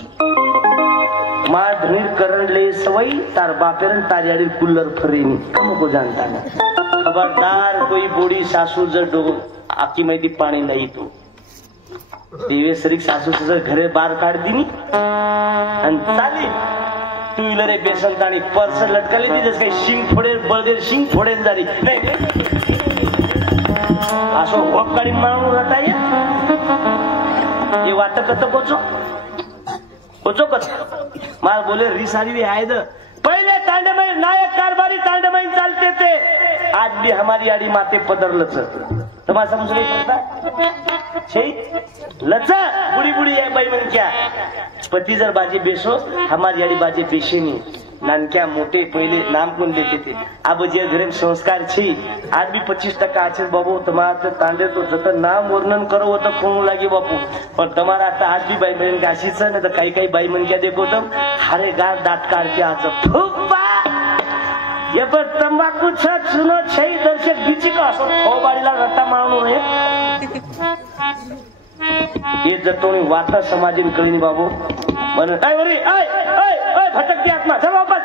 मार धणी करण ले सवई तार बापेर तारियाडी कूलर फरेनी कम को जानता ना खबरदार कोई बोडी सासू जर डो आखी माहिती पाणी नाही तो देवे सरीक सासू जर घरे बार काढ दिनी आणि चाली टू व्हीलर आहे बेसन आणि पर्स लटकाली ती जस काही शिंग फोडे बळदेर शिंग फोडे झाली नाही असो होप काढी मारून राहता ये वाट कत पोचो पोचो कत माल बोले रिसारी आहे द पहिले तांडमय नायक कारभारी तांडमय चालते ते आज भी हमारी आड़ी माते पदरलच तुम्हाला समजू नाही पडता छे लच बुडी बुडी आहे बाई म्हण क्या पति जर बाजी बेसो हमारी आड़ी बाजी बेशेनी नानक्या मोटे पहिले नाम कोण लेते थे अब जे घरे संस्कार छी आज भी 25% आछे बाबू तुम्हारा तांडे तो जत नाम वर्णन करो वो तो कोण लागे बापू पण तुम्हारा आता आज भी बाई बहन काशीच न तर काही काही बाई म्हण क्या देखो तुम हारे गार दात काढते आज फुप्पा ये पर तंबाकू छत सुनो छई दर्शक बीची का असो थोबाडीला रट्टा मारणो रे ये जतोनी वाता समाजीन कळीनी बाबू म्हण काय वरी आय आय आय भटकती आत्मा चल वापस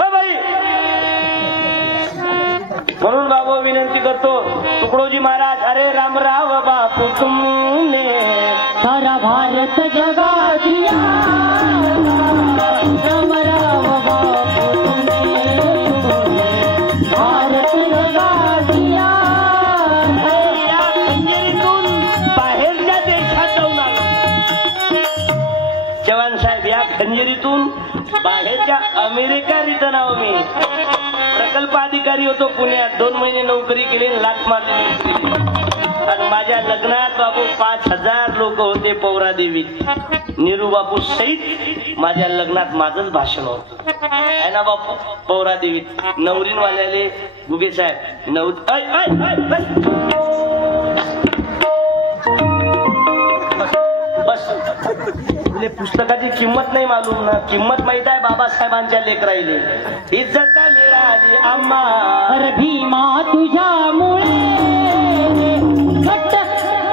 ओ भाई म्हणून बाबू विनंती करतो तुकडोजी महाराज अरे रामराव बापू तुमने सारा भारत जगा दिया रामराव बापू तुमने भारत जगा दिया बाहेरच्या देशात जाऊन आलो जवान साहेब या खंजेरीतून बाहेरच्या अमेरिका रिटर्न आहो मी प्रकल्प अधिकारी होतो पुण्यात 2 महिने नोकरी केली लाख मारली नोकरी आणि माझ्या लग्नात बाबू 5000 लोक होते पौरादेवीत निरू बापू सहित माझ्या लग्नात माझंच भाषण होतं आहे ना बापू पौरादेवीत नवरीनवाल्याले गुगे साहेब बस पुस्तकाची किंमत नाही मालूम ना किंमत माहित आहे बाबासाहेबांच्या लेकराईले इज्जत मिळाली आम्हा अरे भीमा तुझ्यामुळे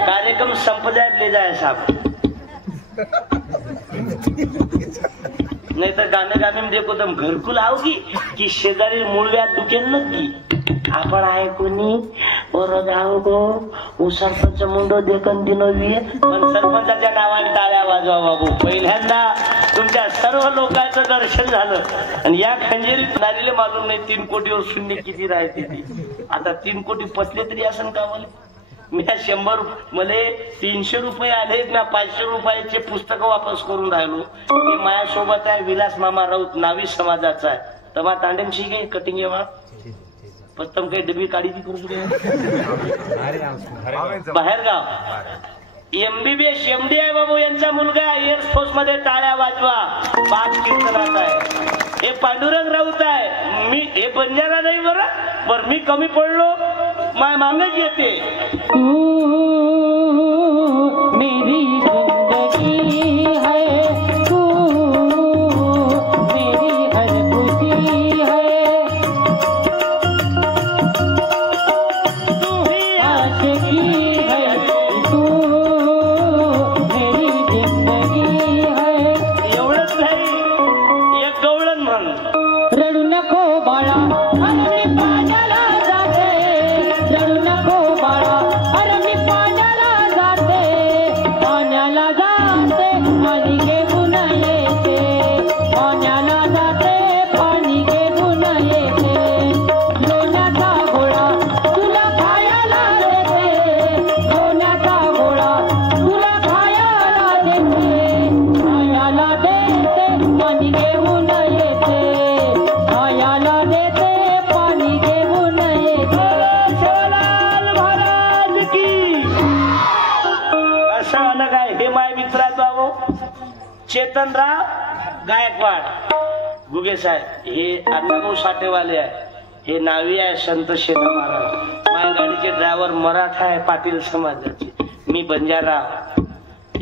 कार्यक्रम संप जाए ले जाए साहब नहीं तो गाणे गाणे में देखो तुम घरकुल आओगी कि शेजारी मूळव्यात दुकेन नक्की आपण आहे कोणी बरं जाऊ गो सरपंच मुंडो देखन दिनोवी पण सरपंचाच्या नावाने टाळ्या वाजवा बाबू पहिल्यांदा तुमच्या सर्व लोकांचं दर्शन झालं आणि या खंजेरीत नारीले मालूम नाही 3 कोटीवर शून्य किती राहते ती आता 3 कोटी पसले तरी असं का बोले मी 100 मले 300 रुपये आले मी 500 रुपयाचे पुस्तक वापस करून राहिलो मी माझ्यासोबत आहे विलास मामा राऊत नावी समाजाचा आहे तमा तांडेमशी काही कटिंग आहे पत्तम काही डबी काढी ती करू बाहेर गाव MBBS MD आहे बाबू यांचा मुलगा एअरफोर्स मध्ये टाळ्या वाजवा 5 कीर्तनात आहे हे पांडुरंग राऊत आहे मी हे बंजारा नाही बरं मी कमी पडलो माय मागच येते मेरी जिंदगी है तू मेरी हर खुशी है तू ही आशिकी है तू मेरी जिंदगी है एवढंच नाही एक गवळण म्हण रडू नको बाळा अरे मी पाण्याला जाते रडू नको बाळा अरे मी पाण्याला जाते पाण्याला जाते पाणी घेऊन येते पाण्याला जाते पाणी घेऊन येते लोण्याचा गोळा तुला खायला देते लोण्याचा गोळा तुला खायला देते खायला देते पाणी घेऊन येते खायला देते पाणी घेऊन येते शिवलाल महाराज चेतनराव गायकवाड गुगे साहेब हे अण्णाभाऊ साठेवाले आहे. हे नावी आहे संत शेना महाराज. माझ्या गाडीचे ड्रायव्हर मराठा आहे पाटील समाजाचे. मी बंजारा.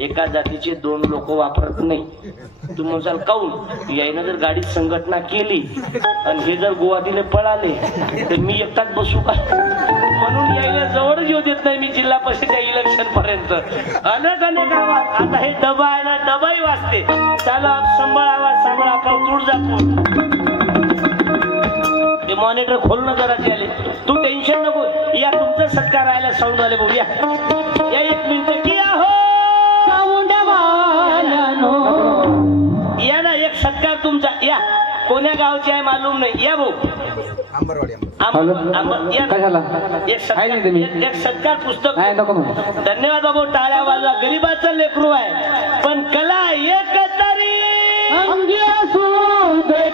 एका जातीचे दोन लोक वापरत नाही. तुम्ही म्हणाल काऊन? यायनं जर गाडीत संघटना केली आणि हे जर गुवाहाटीला पळाले तर मी एकटाच बसू का? म्हणून यायला जवळच येऊ देत नाही मी जिल्हा परिषदेच्या इलेक्शन पर्यंत. अनेक आवाज. आता हे डबा आहे ना, डबाही वाजते. चला संभाळ आवाज सांभाळ आपण तुळजापूर. ते मॉनिटर खोलणं जराचे आले. तू टेन्शन नको या. तुमचा सत्कार राहायला साऊंड आले बघूया. या 1 मिनिट की आहो या ना. एक सत्कार तुमचा. या कोण्या गावचे आहे मालूम नाही. या भाऊ एक सत्कार पुस्तक. धन्यवाद बाबू. टाळ्या वाजवा. गरीबाचं लेकरू आहे पण कला एक तरी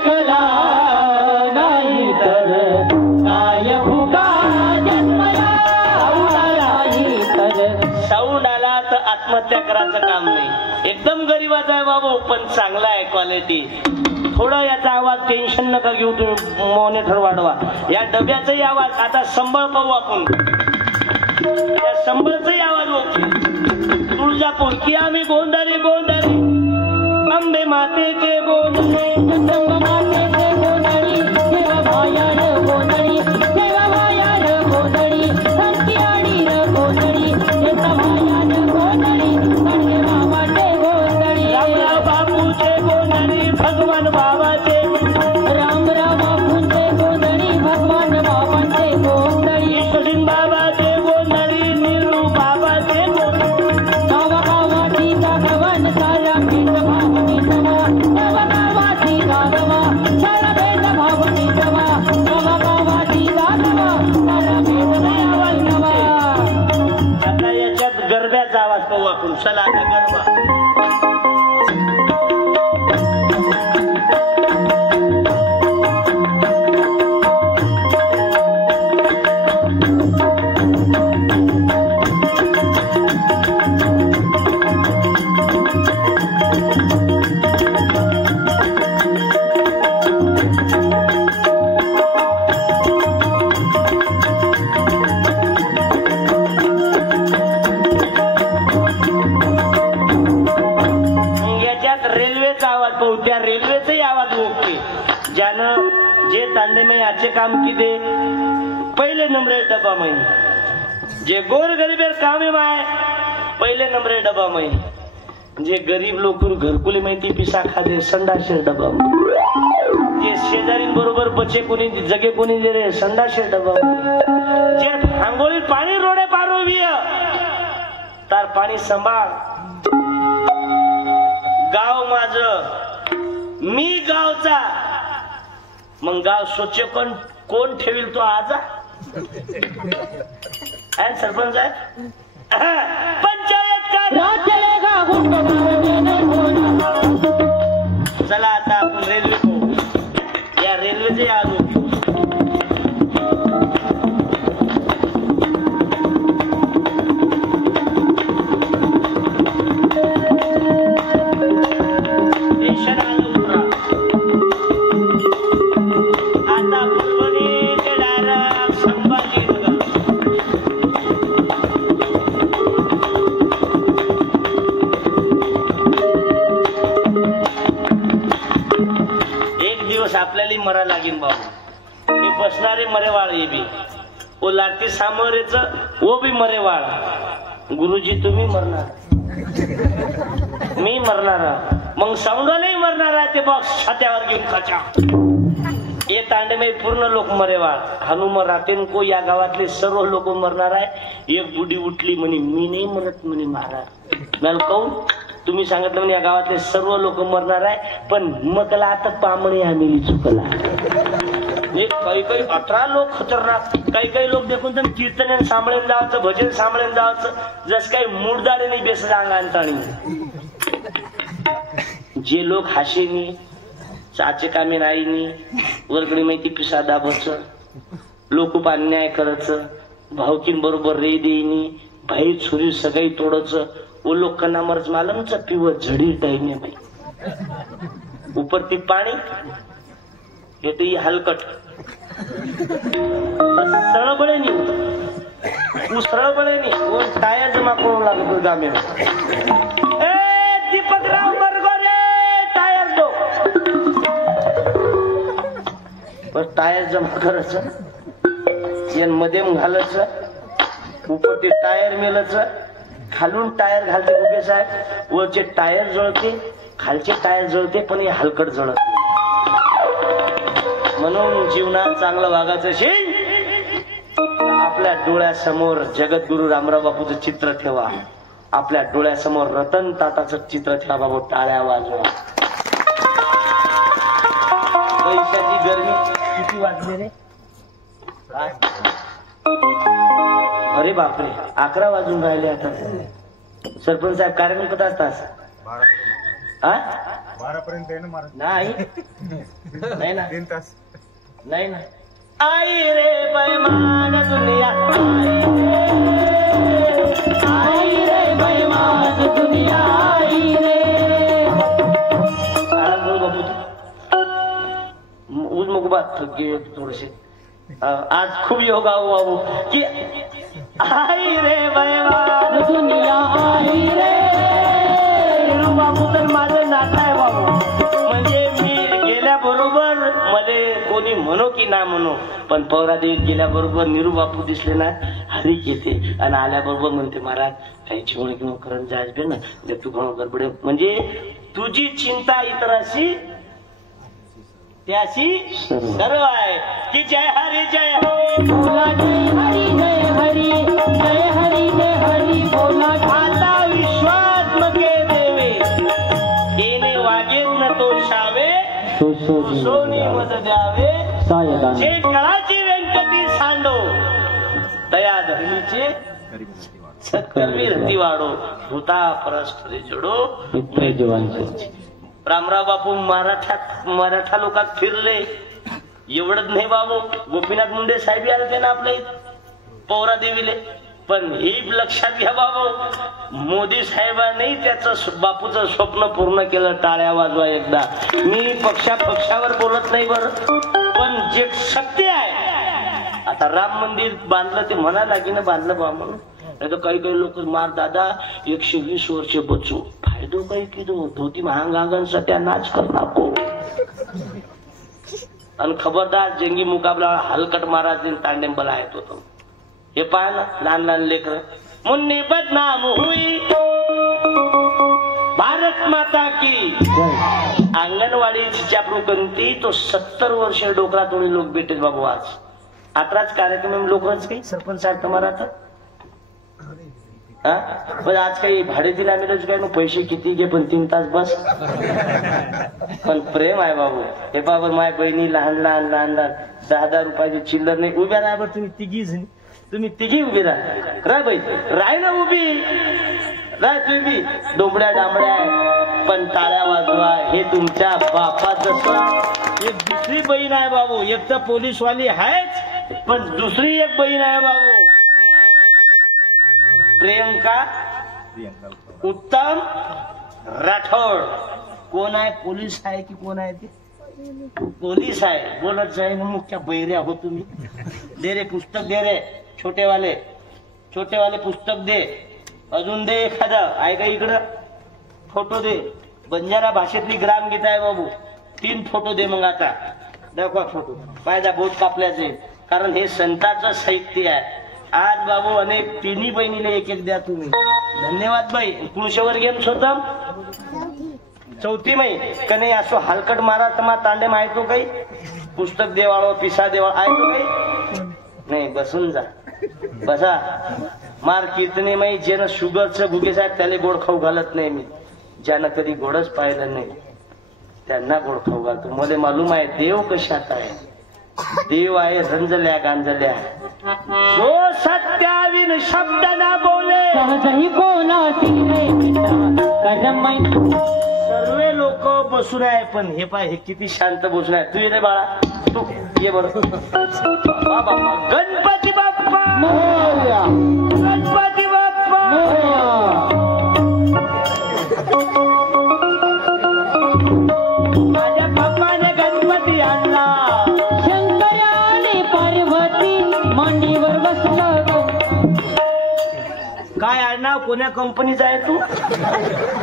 कला नाही तर काय भुगा साऊंड आला तर आत्महत्या करायचं काम नाही. एकदम गरीबाचा आहे बाबू पण चांगला आहे क्वालिटी. थोडं याचा आवाज टेन्शन नका घेऊ तुम्ही. मॉनिटर वाढवा. या डब्याचाही आवाज. आता संबळ पाहू आपण. या संबळचाही आवाज ओके. तुळजापूर की आम्ही गोंधारी गोंधारी अंबे मातेचे गोंधळे मातेचे गोंधळी देवा भायार गोंधळी देवा भायार गोंधळी संती आणि गोंधळी देवा भायार गोंधळी संते बाबाचे गोंधळी रामराव बापूचे गोंधळी भगवान बाबाचे रामराव बापूचे गोंधळी भगवान बाबाचे गोंधळी ईश्वरीन बाबाचे गोंधळी निरू बाबाचे गोंधळी गावा गावाची भगवान सारा भेद भावनी जमा गावा गावाची गावा सारा भेद भावनी जमा गावा गावाची गावा सारा भेद आवाज नवा. आता याच्यात गरब्याचा आवाज पाहू आपण. चला आता गरबा. त्या रेल्वेचाही आवाज ओके. ज्यानं जे तांडे में याचे काम किदे पहिले नंबरे डबा महिने. जे गोर गरीबेर कामे माय पहिले नंबरे डबा महिने. जे गरीब लोक घरकुली माहिती पिसा खादे संडाशे डबा. जे शेजारीन बरोबर बचे कोणी जगे कोणी जे रे संडाशे डबा. जे आंघोळी पाणी रोडे पारोविय तार पाणी सांभाळ. गाव माझं मी गावचा. मग गाव स्वच्छ कोण ठेवील तो आजा? सरपंच आहे पंचायत का. चला आता आपण रेल्वे पाहू. या रेल्वेचे आलो. आपल्याला मरा लागेल बाबू. हे बसणारे मरेवाळ हे बी ओ लाडते सामरेच वो बी मरेवाळ. गुरुजी तुम्ही मरणार मी मरणार मग साऊंडलाही मरणार आहे. ते बॉक्स छात्यावर घेऊन खाचा. हे तांडमे पूर्ण लोक मरेवाळ. हनुम रातेन को या गावातले सर्व लोक मरणार आहे. एक बुडी उठली म्हणे मी नाही मरत म्हणे महाराज. मला काऊन? तुम्ही सांगितलं म्हणे या गावातले सर्व लोक मरणार आहे पण मकला आता पामणे आम्ही चुकला. काही काही 18 लोक खतरनाक. काही काही लोक देखून तर कीर्तन सांभाळून जायचं भजन सांभाळून जायचं जस काही मुडदाडे नाही बेस अंगांताणी. जे लोक हाशेनी चाचे कामे नाहीनी वर्गणी माहिती पिसा दाबच लोक अन्याय करच भावकीन बरोबर रे देईनी भाई छुरी सगळी तोडच. वो लोकांना मरच मालमच पिव झडी टाईम भाई ઉપરથી પાણી એટલે એ હલકટ સરળ બને નહીં હું સરળ બને નહીં वो टायर जमा करू लागतो गामे ए दीपकराव बरगोरे टायर दो बस टायर जमा करायचं येन मध्ये घालायचं ऊपर ते टायर मेलायचं खालून टायर घालते उभे साहेब वरचे टायर जळते खालचे टायर जळते पण हे हलकट जळत नाही म्हणून जीवनात चांगलं वागायचं असेल आपल्या डोळ्यासमोर जगद्गुरु रामराव बापूचं चित्र ठेवा आपल्या डोळ्यासमोर रतन टाटाचं चित्र ठेवा बाबू टाळ्या वाजवा पैशाची गरमी किती वाजली रे अरे बापरे 11 वाजून राहिले आता सरपंच साहेब कार्यक्रम कसा असतात 12 पर्यंत नाही नाही ना 3 तास नाही ना आई रे बेईमान दुनिया आई रे बेईमान दुनिया आई रे आराम करू बाबू उज मग बात थके थोडेसे आज खूप योगा हो बाबू की आई रे बेईमान दुनिया आई रे बाबू तर माझं नातं आहे बाबू म्हणजे मी गेल्याबरोबर मध्ये कोणी म्हणो की ना म्हणो पण पौरादेव गेल्याबरोबर निरू बापू दिसले ना हरी येते आणि आल्याबरोबर म्हणते महाराज काही जेवण घेऊन करून जायच ना तू कोण गडबडे म्हणजे तुझी चिंता इतराशी त्याशी सर्व आहे की जय हरी बोला जय हरी जय हरी बोला आता विश्वात्मके देवे येणे वागेत न तो शावे सोनी मज द्यावे जे कळाची व्यंकटी सांडो दया धर्मीचे सत्कर्मी रती वाढो भूता परस्परे जोडो रामराव बापू मराठा लोकात फिरले एवढंच नाही बाबू गोपीनाथ मुंडे साहेब आले ना आपल्या पौरा देवीले पण हे लक्षात घ्या बाबू मोदी साहेबांनी त्याचं बापूचं स्वप्न पूर्ण केलं टाळ्या वाजवा एकदा मी पक्षावर बोलत नाही बरं पण जे सत्य आहे आता राम मंदिर बांधलं ते म्हणायला की ना बांधलं बा म्हणून नाही तर काही लोक मार दादा 120 वर्ष बचू फायदो काही की धोती महागांचा त्या नाच करणार को आणि खबरदार जंगी मुकाबला हलकट महाराज तांडे बला येत होतो हे पहा ना लहान लेकर मुन्नी बदनाम हुई भारत माता की अंगणवाडी चिचाप्रुकंती तो 70 वर्ष डोकरा थोडे लोक भेटेल बाबू आज आताच कार्यक्रम लोकच काही सरपंच साहेब तुम्हाला आता पण आज काही भाडे दिले आम्ही काय पैसे किती घे पण 3 तास बस पण प्रेम आहे बाबू हे बाबा माय बहिणी लहान 10 रुपयाची चिल्लर नाही उभ्या राहा बरं तुम्ही तिघी उभी राहा बाई राय ना उभी राय तुम्ही डोंबड्या डांबड्या पण टाळ्या वाजवा हे तुमच्या बापाचं एक दुसरी बहीण आहे बाबू एक तर पोलीसवाली आहेच पण दुसरी एक बहीण आहे बाबू प्रियंका उत्तम राठोड कोण आहे पोलीस आहे की कोण आहे ते पोलीस आहे बोलत जाईल मुख्य बैऱ्या हो तुम्ही दे रे पुस्तक दे रे छोटे वाले पुस्तक दे अजून दे एखादं ऐका इकडं फोटो दे बंजारा भाषेतली ग्रामगीता आहे बाबू 3 फोटो दे मग आता दाखवा फोटो पायदा बोट कापल्याचे कारण हे संतांचं साहित्य आहे आज बाबू अनेक 3 बहिणीला एक द्या तुम्ही धन्यवाद बाई पुरुषावर गेम स्वतः 4थी माई कने असो हलकट मारा तमा तांडे माहितो काही पुस्तक देवाळो पिसा देवाळ आहे तो काही नाही बसून जा बसा मार कीर्तने माई ज्यानं शुगरचं भुगे साहेब त्याला गोड खाऊ घालत नाही मी ज्यानं कधी गोडच पाहिलं नाही त्यांना गोड खाऊ घालतो मला मालूम आहे देव कशात आहे देव आहे रंजल्या गांजल्या जो सत्याविन शब्द ना बोले सहजही कोणासी सर्व लोक बसून आहे पण हे पाय हे किती शांत बसून आहे तू ये रे बाळा तू ये बरं बाबा गणपती बाप्पा गणपती बाप्पा कोण्या कंपनीचा आहे तू?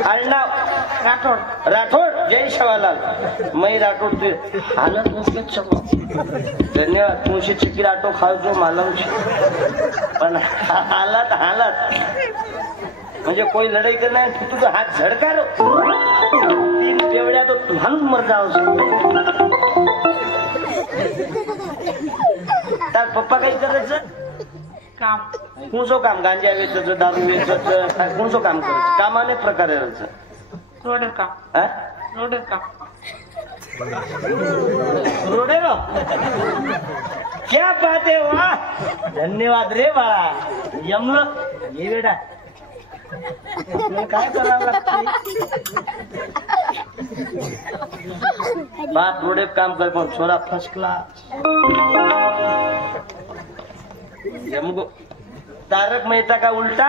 आडनाव राठोड. राठोड. जय शिवालाल. मै राठोड. तू हालत नसते. धन्यवाद. तुमची चिकी राठो खावतो मला पण हालत हालत म्हणजे कोई लढाई करणार तू तुझा हात झडका रो. 3 बेवड्या तो तुम्हाला मर जाव. तार पप्पा काही करायचं काम. कोणसं काम? गांजा वेचायचं, दारू वेचायचं, कोणसं काम करायचं? काम अनेक प्रकारे करायचं. रोडर काम. हा? रोडर काम. रोडेरो. क्या बात आहे. वा धन्यवाद रे बाळा. यमलं ये बेटा. काय करावं लागते? बाप रोडे काम कर पण छोरा फर्स्ट क्लास. यमगो. तारक मेहता का उलटा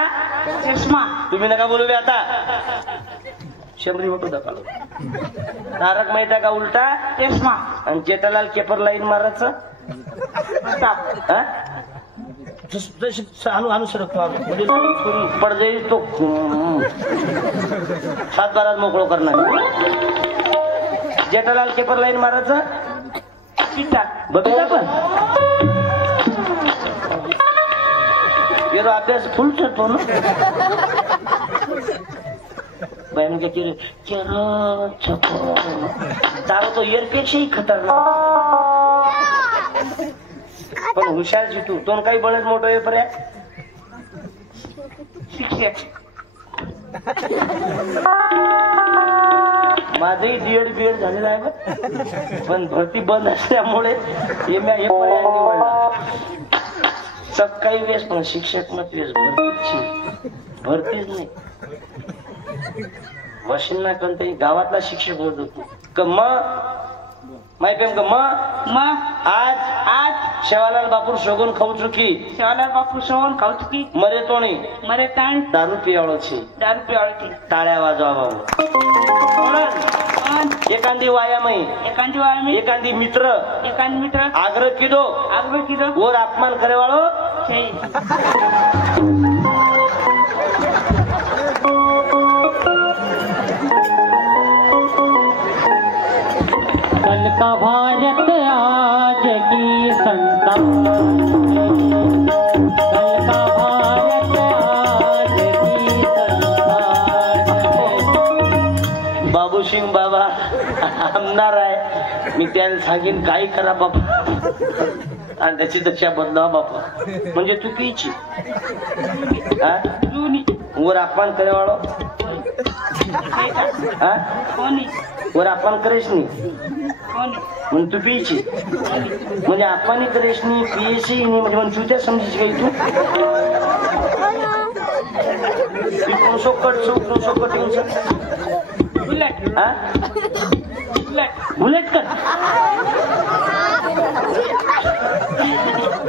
चष्मा. तुम्ही नका बोलू बे आता. शंभरी होतो दकालो. तारक मेहता का उलटा चष्मा. आणि जेठालाल केपर लाईन मारायचं. आणू सरकतो म्हणजे पड जाईल तो 7-12 मोकळो करणार. जेठालाल केपर लाईन मारायचं. बघितलं पण ये अभ्यास फुल ठरतो ना. बहन के तारा तो एरपेक्षाही खतरनाक. पण हुशार तू तो काही बळच मोठं आहे पर्या. शिक्षक. माझंही डीएड बीएड झालेलं आहे पण भरती बंद असल्यामुळे हे पर्याय निवडला. सकाळी वेस पण शिक्षक मत वेस भरतीच नाही. मशीनना कोणत्याही गावातला शिक्षक होत होतो. माय प्रेम आज शेवालाल बापूर शोगून खाऊ चुकी. शिवालाल बापू सोन खाऊ चुकी. मरे तोणी मरे ताण. दारू पियावळो छी. दारू पियावळी. टाळ्या वाजवा बाबू. एखादी वायामई. एखादी वायामी. एखादी मित्र. एखादी मित्र. आग्रह किदो. आग्रह किदो. वर अपमान करे वाळो. कल का भारत आज की संतान. कल का भारत आज की संतान. बाबू सिंग बाबा आमदार आहे. मी त्याला सांगेन काही करा बाबा आणि त्याची दक्षा बदलावा बापा. म्हणजे तू पिची वर अपमान करे वाळो. वर अपमान करेस नाही म्हणून तू पियची. म्हणजे आपण करेस नाही पियची नाही म्हणजे चुत्या समजीची काही तू. कोणसोकट येऊन बुलेट कर.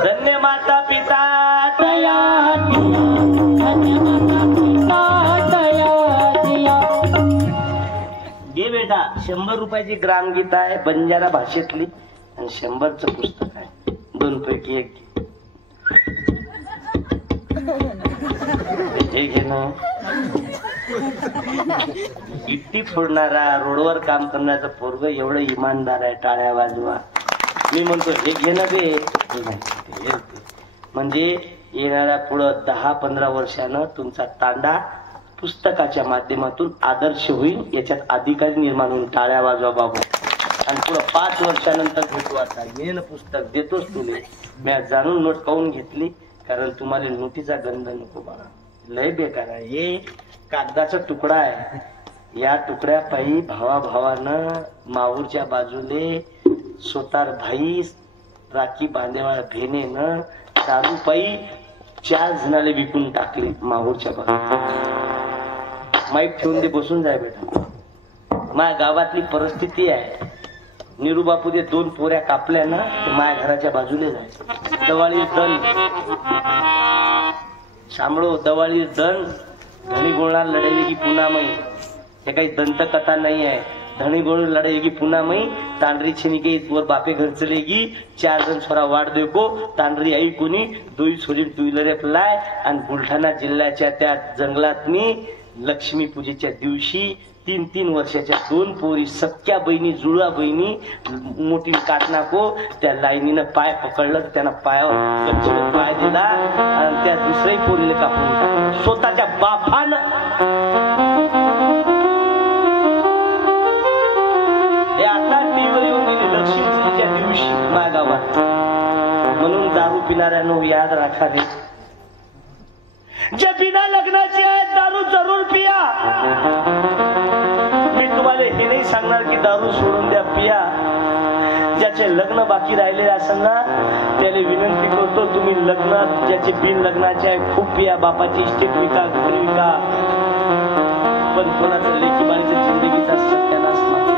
धन्य माता पिता दया दिया. धन्य माता पिता दया दिया. घे बेटा. 100 रुपयाची ग्रामगीता आहे बंजारा भाषेतली आणि 100चं पुस्तक आहे. 2 पैकी 1 हे घे ना. गिट्टी फोडणारा रोडवर काम करण्याचं पोरग एवढं इमानदार आहे. टाळ्या वाजवा. मी म्हणतो हे घेणं बे. म्हणजे येणाऱ्या पुढं 10-15 वर्षानं तुमचा तांडा पुस्तकाच्या माध्यमातून आदर्श होईल. याच्यात अधिकारी निर्माण होईल. टाळ्या वाजवा बाबू. आणि पुढं 5 वर्षानंतर भेटू. आता ये ना पुस्तक देतोच तुले. मी जाणून नोट काढून घेतली कारण तुम्हाला नोटीचा गंध नको बाळा. लय बेकार आहे. हे कागदाचा तुकडा आहे. या तुकड्या पायी भावाभावानं माहूरच्या बाजूले सोतार भाई राखी बांधेवाळ भेनेनं दारू पायी 4 जणाले विकून टाकले माहूरच्या बाजूला. माईक ठेवून दे. बसून जाय बेटा. माझ्या गावातली परिस्थिती आहे. निरू बापू दे 2 पोऱ्या कापल्या ना माझ्या घराच्या बाजूला जायचं. दवाळी दण शांबळो. दवाळी दण धनी गोळणार लढाई की पुन्हा मई. हे काही दंतकथा नाही आहे. धणी गोळ लढेगी पुन्हा मई तांडरी छिनिके वर बापे घर चलेगी 4 जण छोरा वाढ देखो तांडरी आई कोणी 2 छोरी 2 व्हीलर प्लाय आणि बुलढाणा जिल्ह्याच्या त्या जंगलातनी लक्ष्मी पूजेच्या दिवशी 3-3 वर्षाच्या 2 पोरी सख्या बहिणी जुळा बहिणी मोठी काटनाको त्या लाईनीनं पाय पकडलं त्यांना पायावर गच्चीवर पाय दिला आणि त्या दुसऱ्याही पोरीला कापून टाकलं स्वतःच्या बापानं. हे आता टीव्हीवर येऊन गेले लक्ष्मी पूजेच्या दिवशी माझ्या गावात. म्हणून दारू पिणाऱ्यांनो याद राखा रे, जे बिना लग्नाचे आहेत दारू जरूर पिया. मी तुम्हाला हे नाही सांगणार की दारू सोडून द्या, पिया. ज्याचे लग्न बाकी राहिले असेल ना त्याला विनंती करतो तुम्ही लग्न ज्याचे बिन लग्नाचे आहे खूप पिया. बापाची इस्टेट विका घर विका पण कोणाचं लेखी बाळीचं जिंदगीचा सत्यानाश नाही.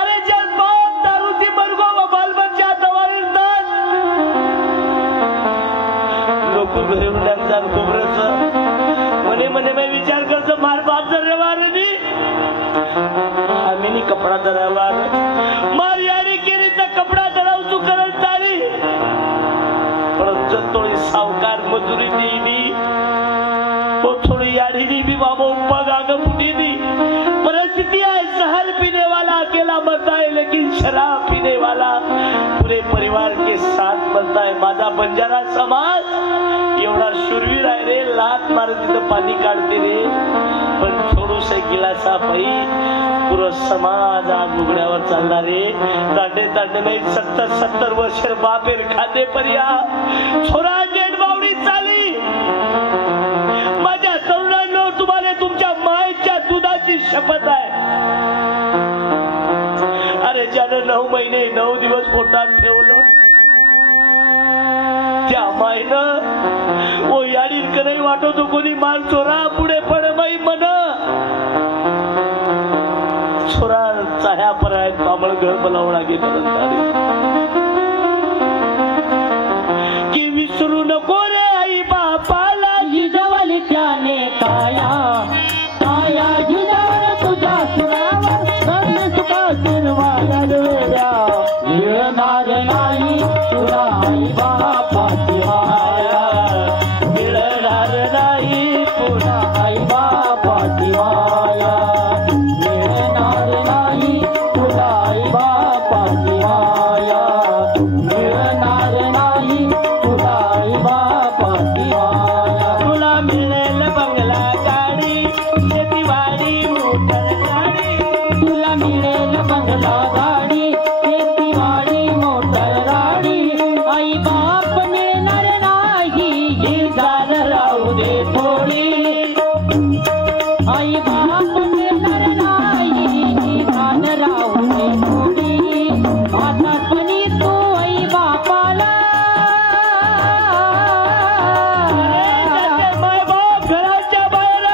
अरे जब बाप दारू ती मरगो व बालबच्चा दवाई लोक घरी जाण खोबरच म्हणे म्हणे मी विचार करतो मार बाप जर रेवारनी आम्ही कपडा धरावार मार यारी केरीचा कपडा धराव तू करत चाली पण जर थोडी सावकार मजुरी देईनी तो थोड़ी यारी भी बाबा उप्पा गाग फुटी दी. परिस्थिति है जहर पीने वाला अकेला मरता है लेकिन शराब पीने वाला पूरे परिवार के साथ मरता है. माझा बंजारा समाज एवढा शूरवीर आहे रे, लात मारत तिथं पाणी काढते रे, पण थोडूस गिलासा पायी पुरा समाज आज उघड्यावर चालला रे. तांडे तांडे नाही 70-70 वर्ष बापेर खाते पर्या छोरा डेड बावडी चाली. माझ्या तरुणांनो तुम्हाला तुमच्या मायेच्या दुधाची शपथ आहे. अरे ज्यानं 9 महिने 9 दिवस पोटात ठेवलं त्या मायनं ओ याडी नाही वाटतो कोणी मान चोरा पुढे पड माई मन छोरा चाह्या परायत बामळ घर बनावणा गेलं की विसरू नको रे आई बापाला जिजवली त्याने काया काया जिजावर तुझ्या सुरावर सर्व सुखा सुरवाया डोळ्या मिळणार नाही तुला आई बापाची माया मिळणार नाही तुला आई बापाची माया मिळणार नाही तुला आई बापाची माया मिळणार नाही तुला आई बापाची माया. तुला मिळेल बंगला गाडी शेतीवाडी मोटर गाडी तुला मिळेल बंगला गाडी शेतीवाडी मोटर गाडी आई बाप मिळणार नाही ही जाण राहू दे थोडी आई बाप मिळणार नाही ही जाण राहू दे थोडी आतापणी तू आई बापाला माय बाप घराच्या बाहेर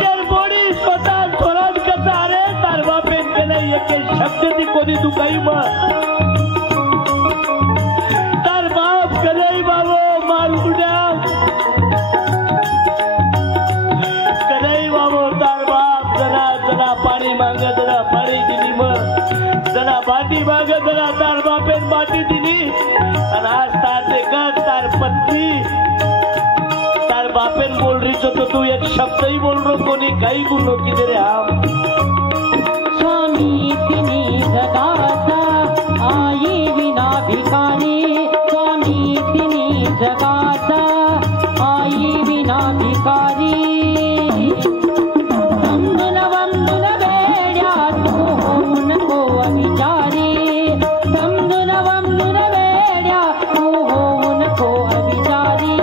जर बोडी स्वतः थोरात कसा रे तार बापेन केलं एक शब्द ती कोणी दुखाई मग तार बाप कलई बाबो माल उड्या कलई बाबो तार बाप जरा जरा पाणी माग जरा पाणी दिली मग जरा बाटी माग जरा तार बापेन बाटी दिली आणि आज तार देखत तार पत्नी तार बापेन बोल रही तो तू एक शब्द ही बोल रो कोणी काही बोलो की तेरे हम स्वामी तिनी जगाचा आई विना भिकारी स्वामी तिनी जगाचा आई विना भिकारी समजून वंदून वेड्या तू होऊ नको अविचारी समजून वंदून वेड्या तू होऊ नको अविचारी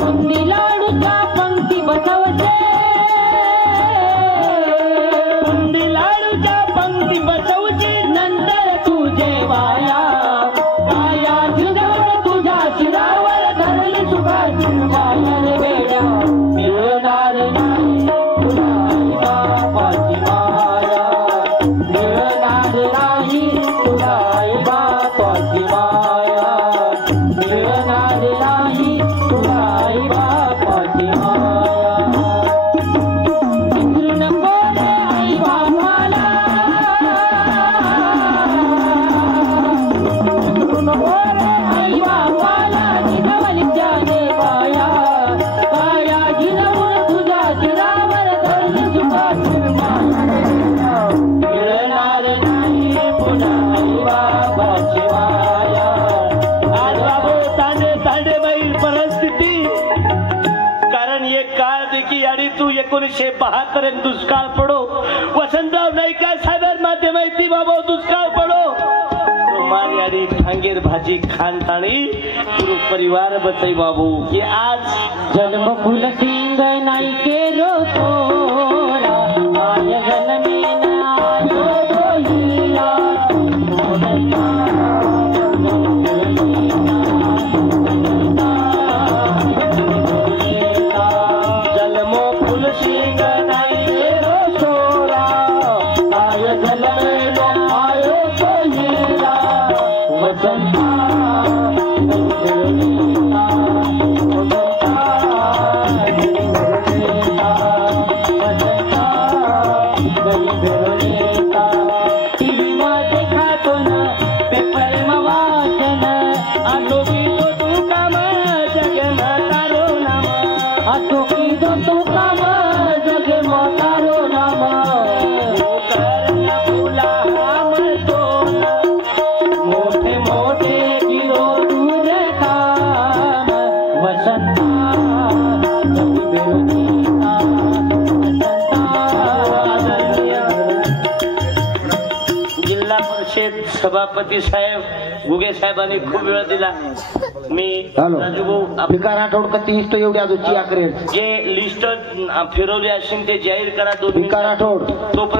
बुंदी लाडूच्या पंक्ती बसवते काळ देखी आणि तू 1972 दुष्काळ पडो वसंतराव नाईका साहेब माते माहिती बाबा दुष्काळ पडो मारी आणि भांगेर भाजी खान ताणी पूरो परिवार बचाई बाबू की आज जन्म फूल सिंग नाई के रो तोरा आज जन्मी नायो दोहिया जन्मो फूल सिंग नाई के रो तोरा आज जन्मे आयो दोहिया वसंता सभापती साहेब गुगे साहेबांनी खूप वेळ दिला मी राजूभाऊ भिकार आठवड तीस तो एवढी अजून चिया करेल जे लिस्ट फिरवली असेल ते जाहीर करा दोन भिकार आठवड तोपर्यंत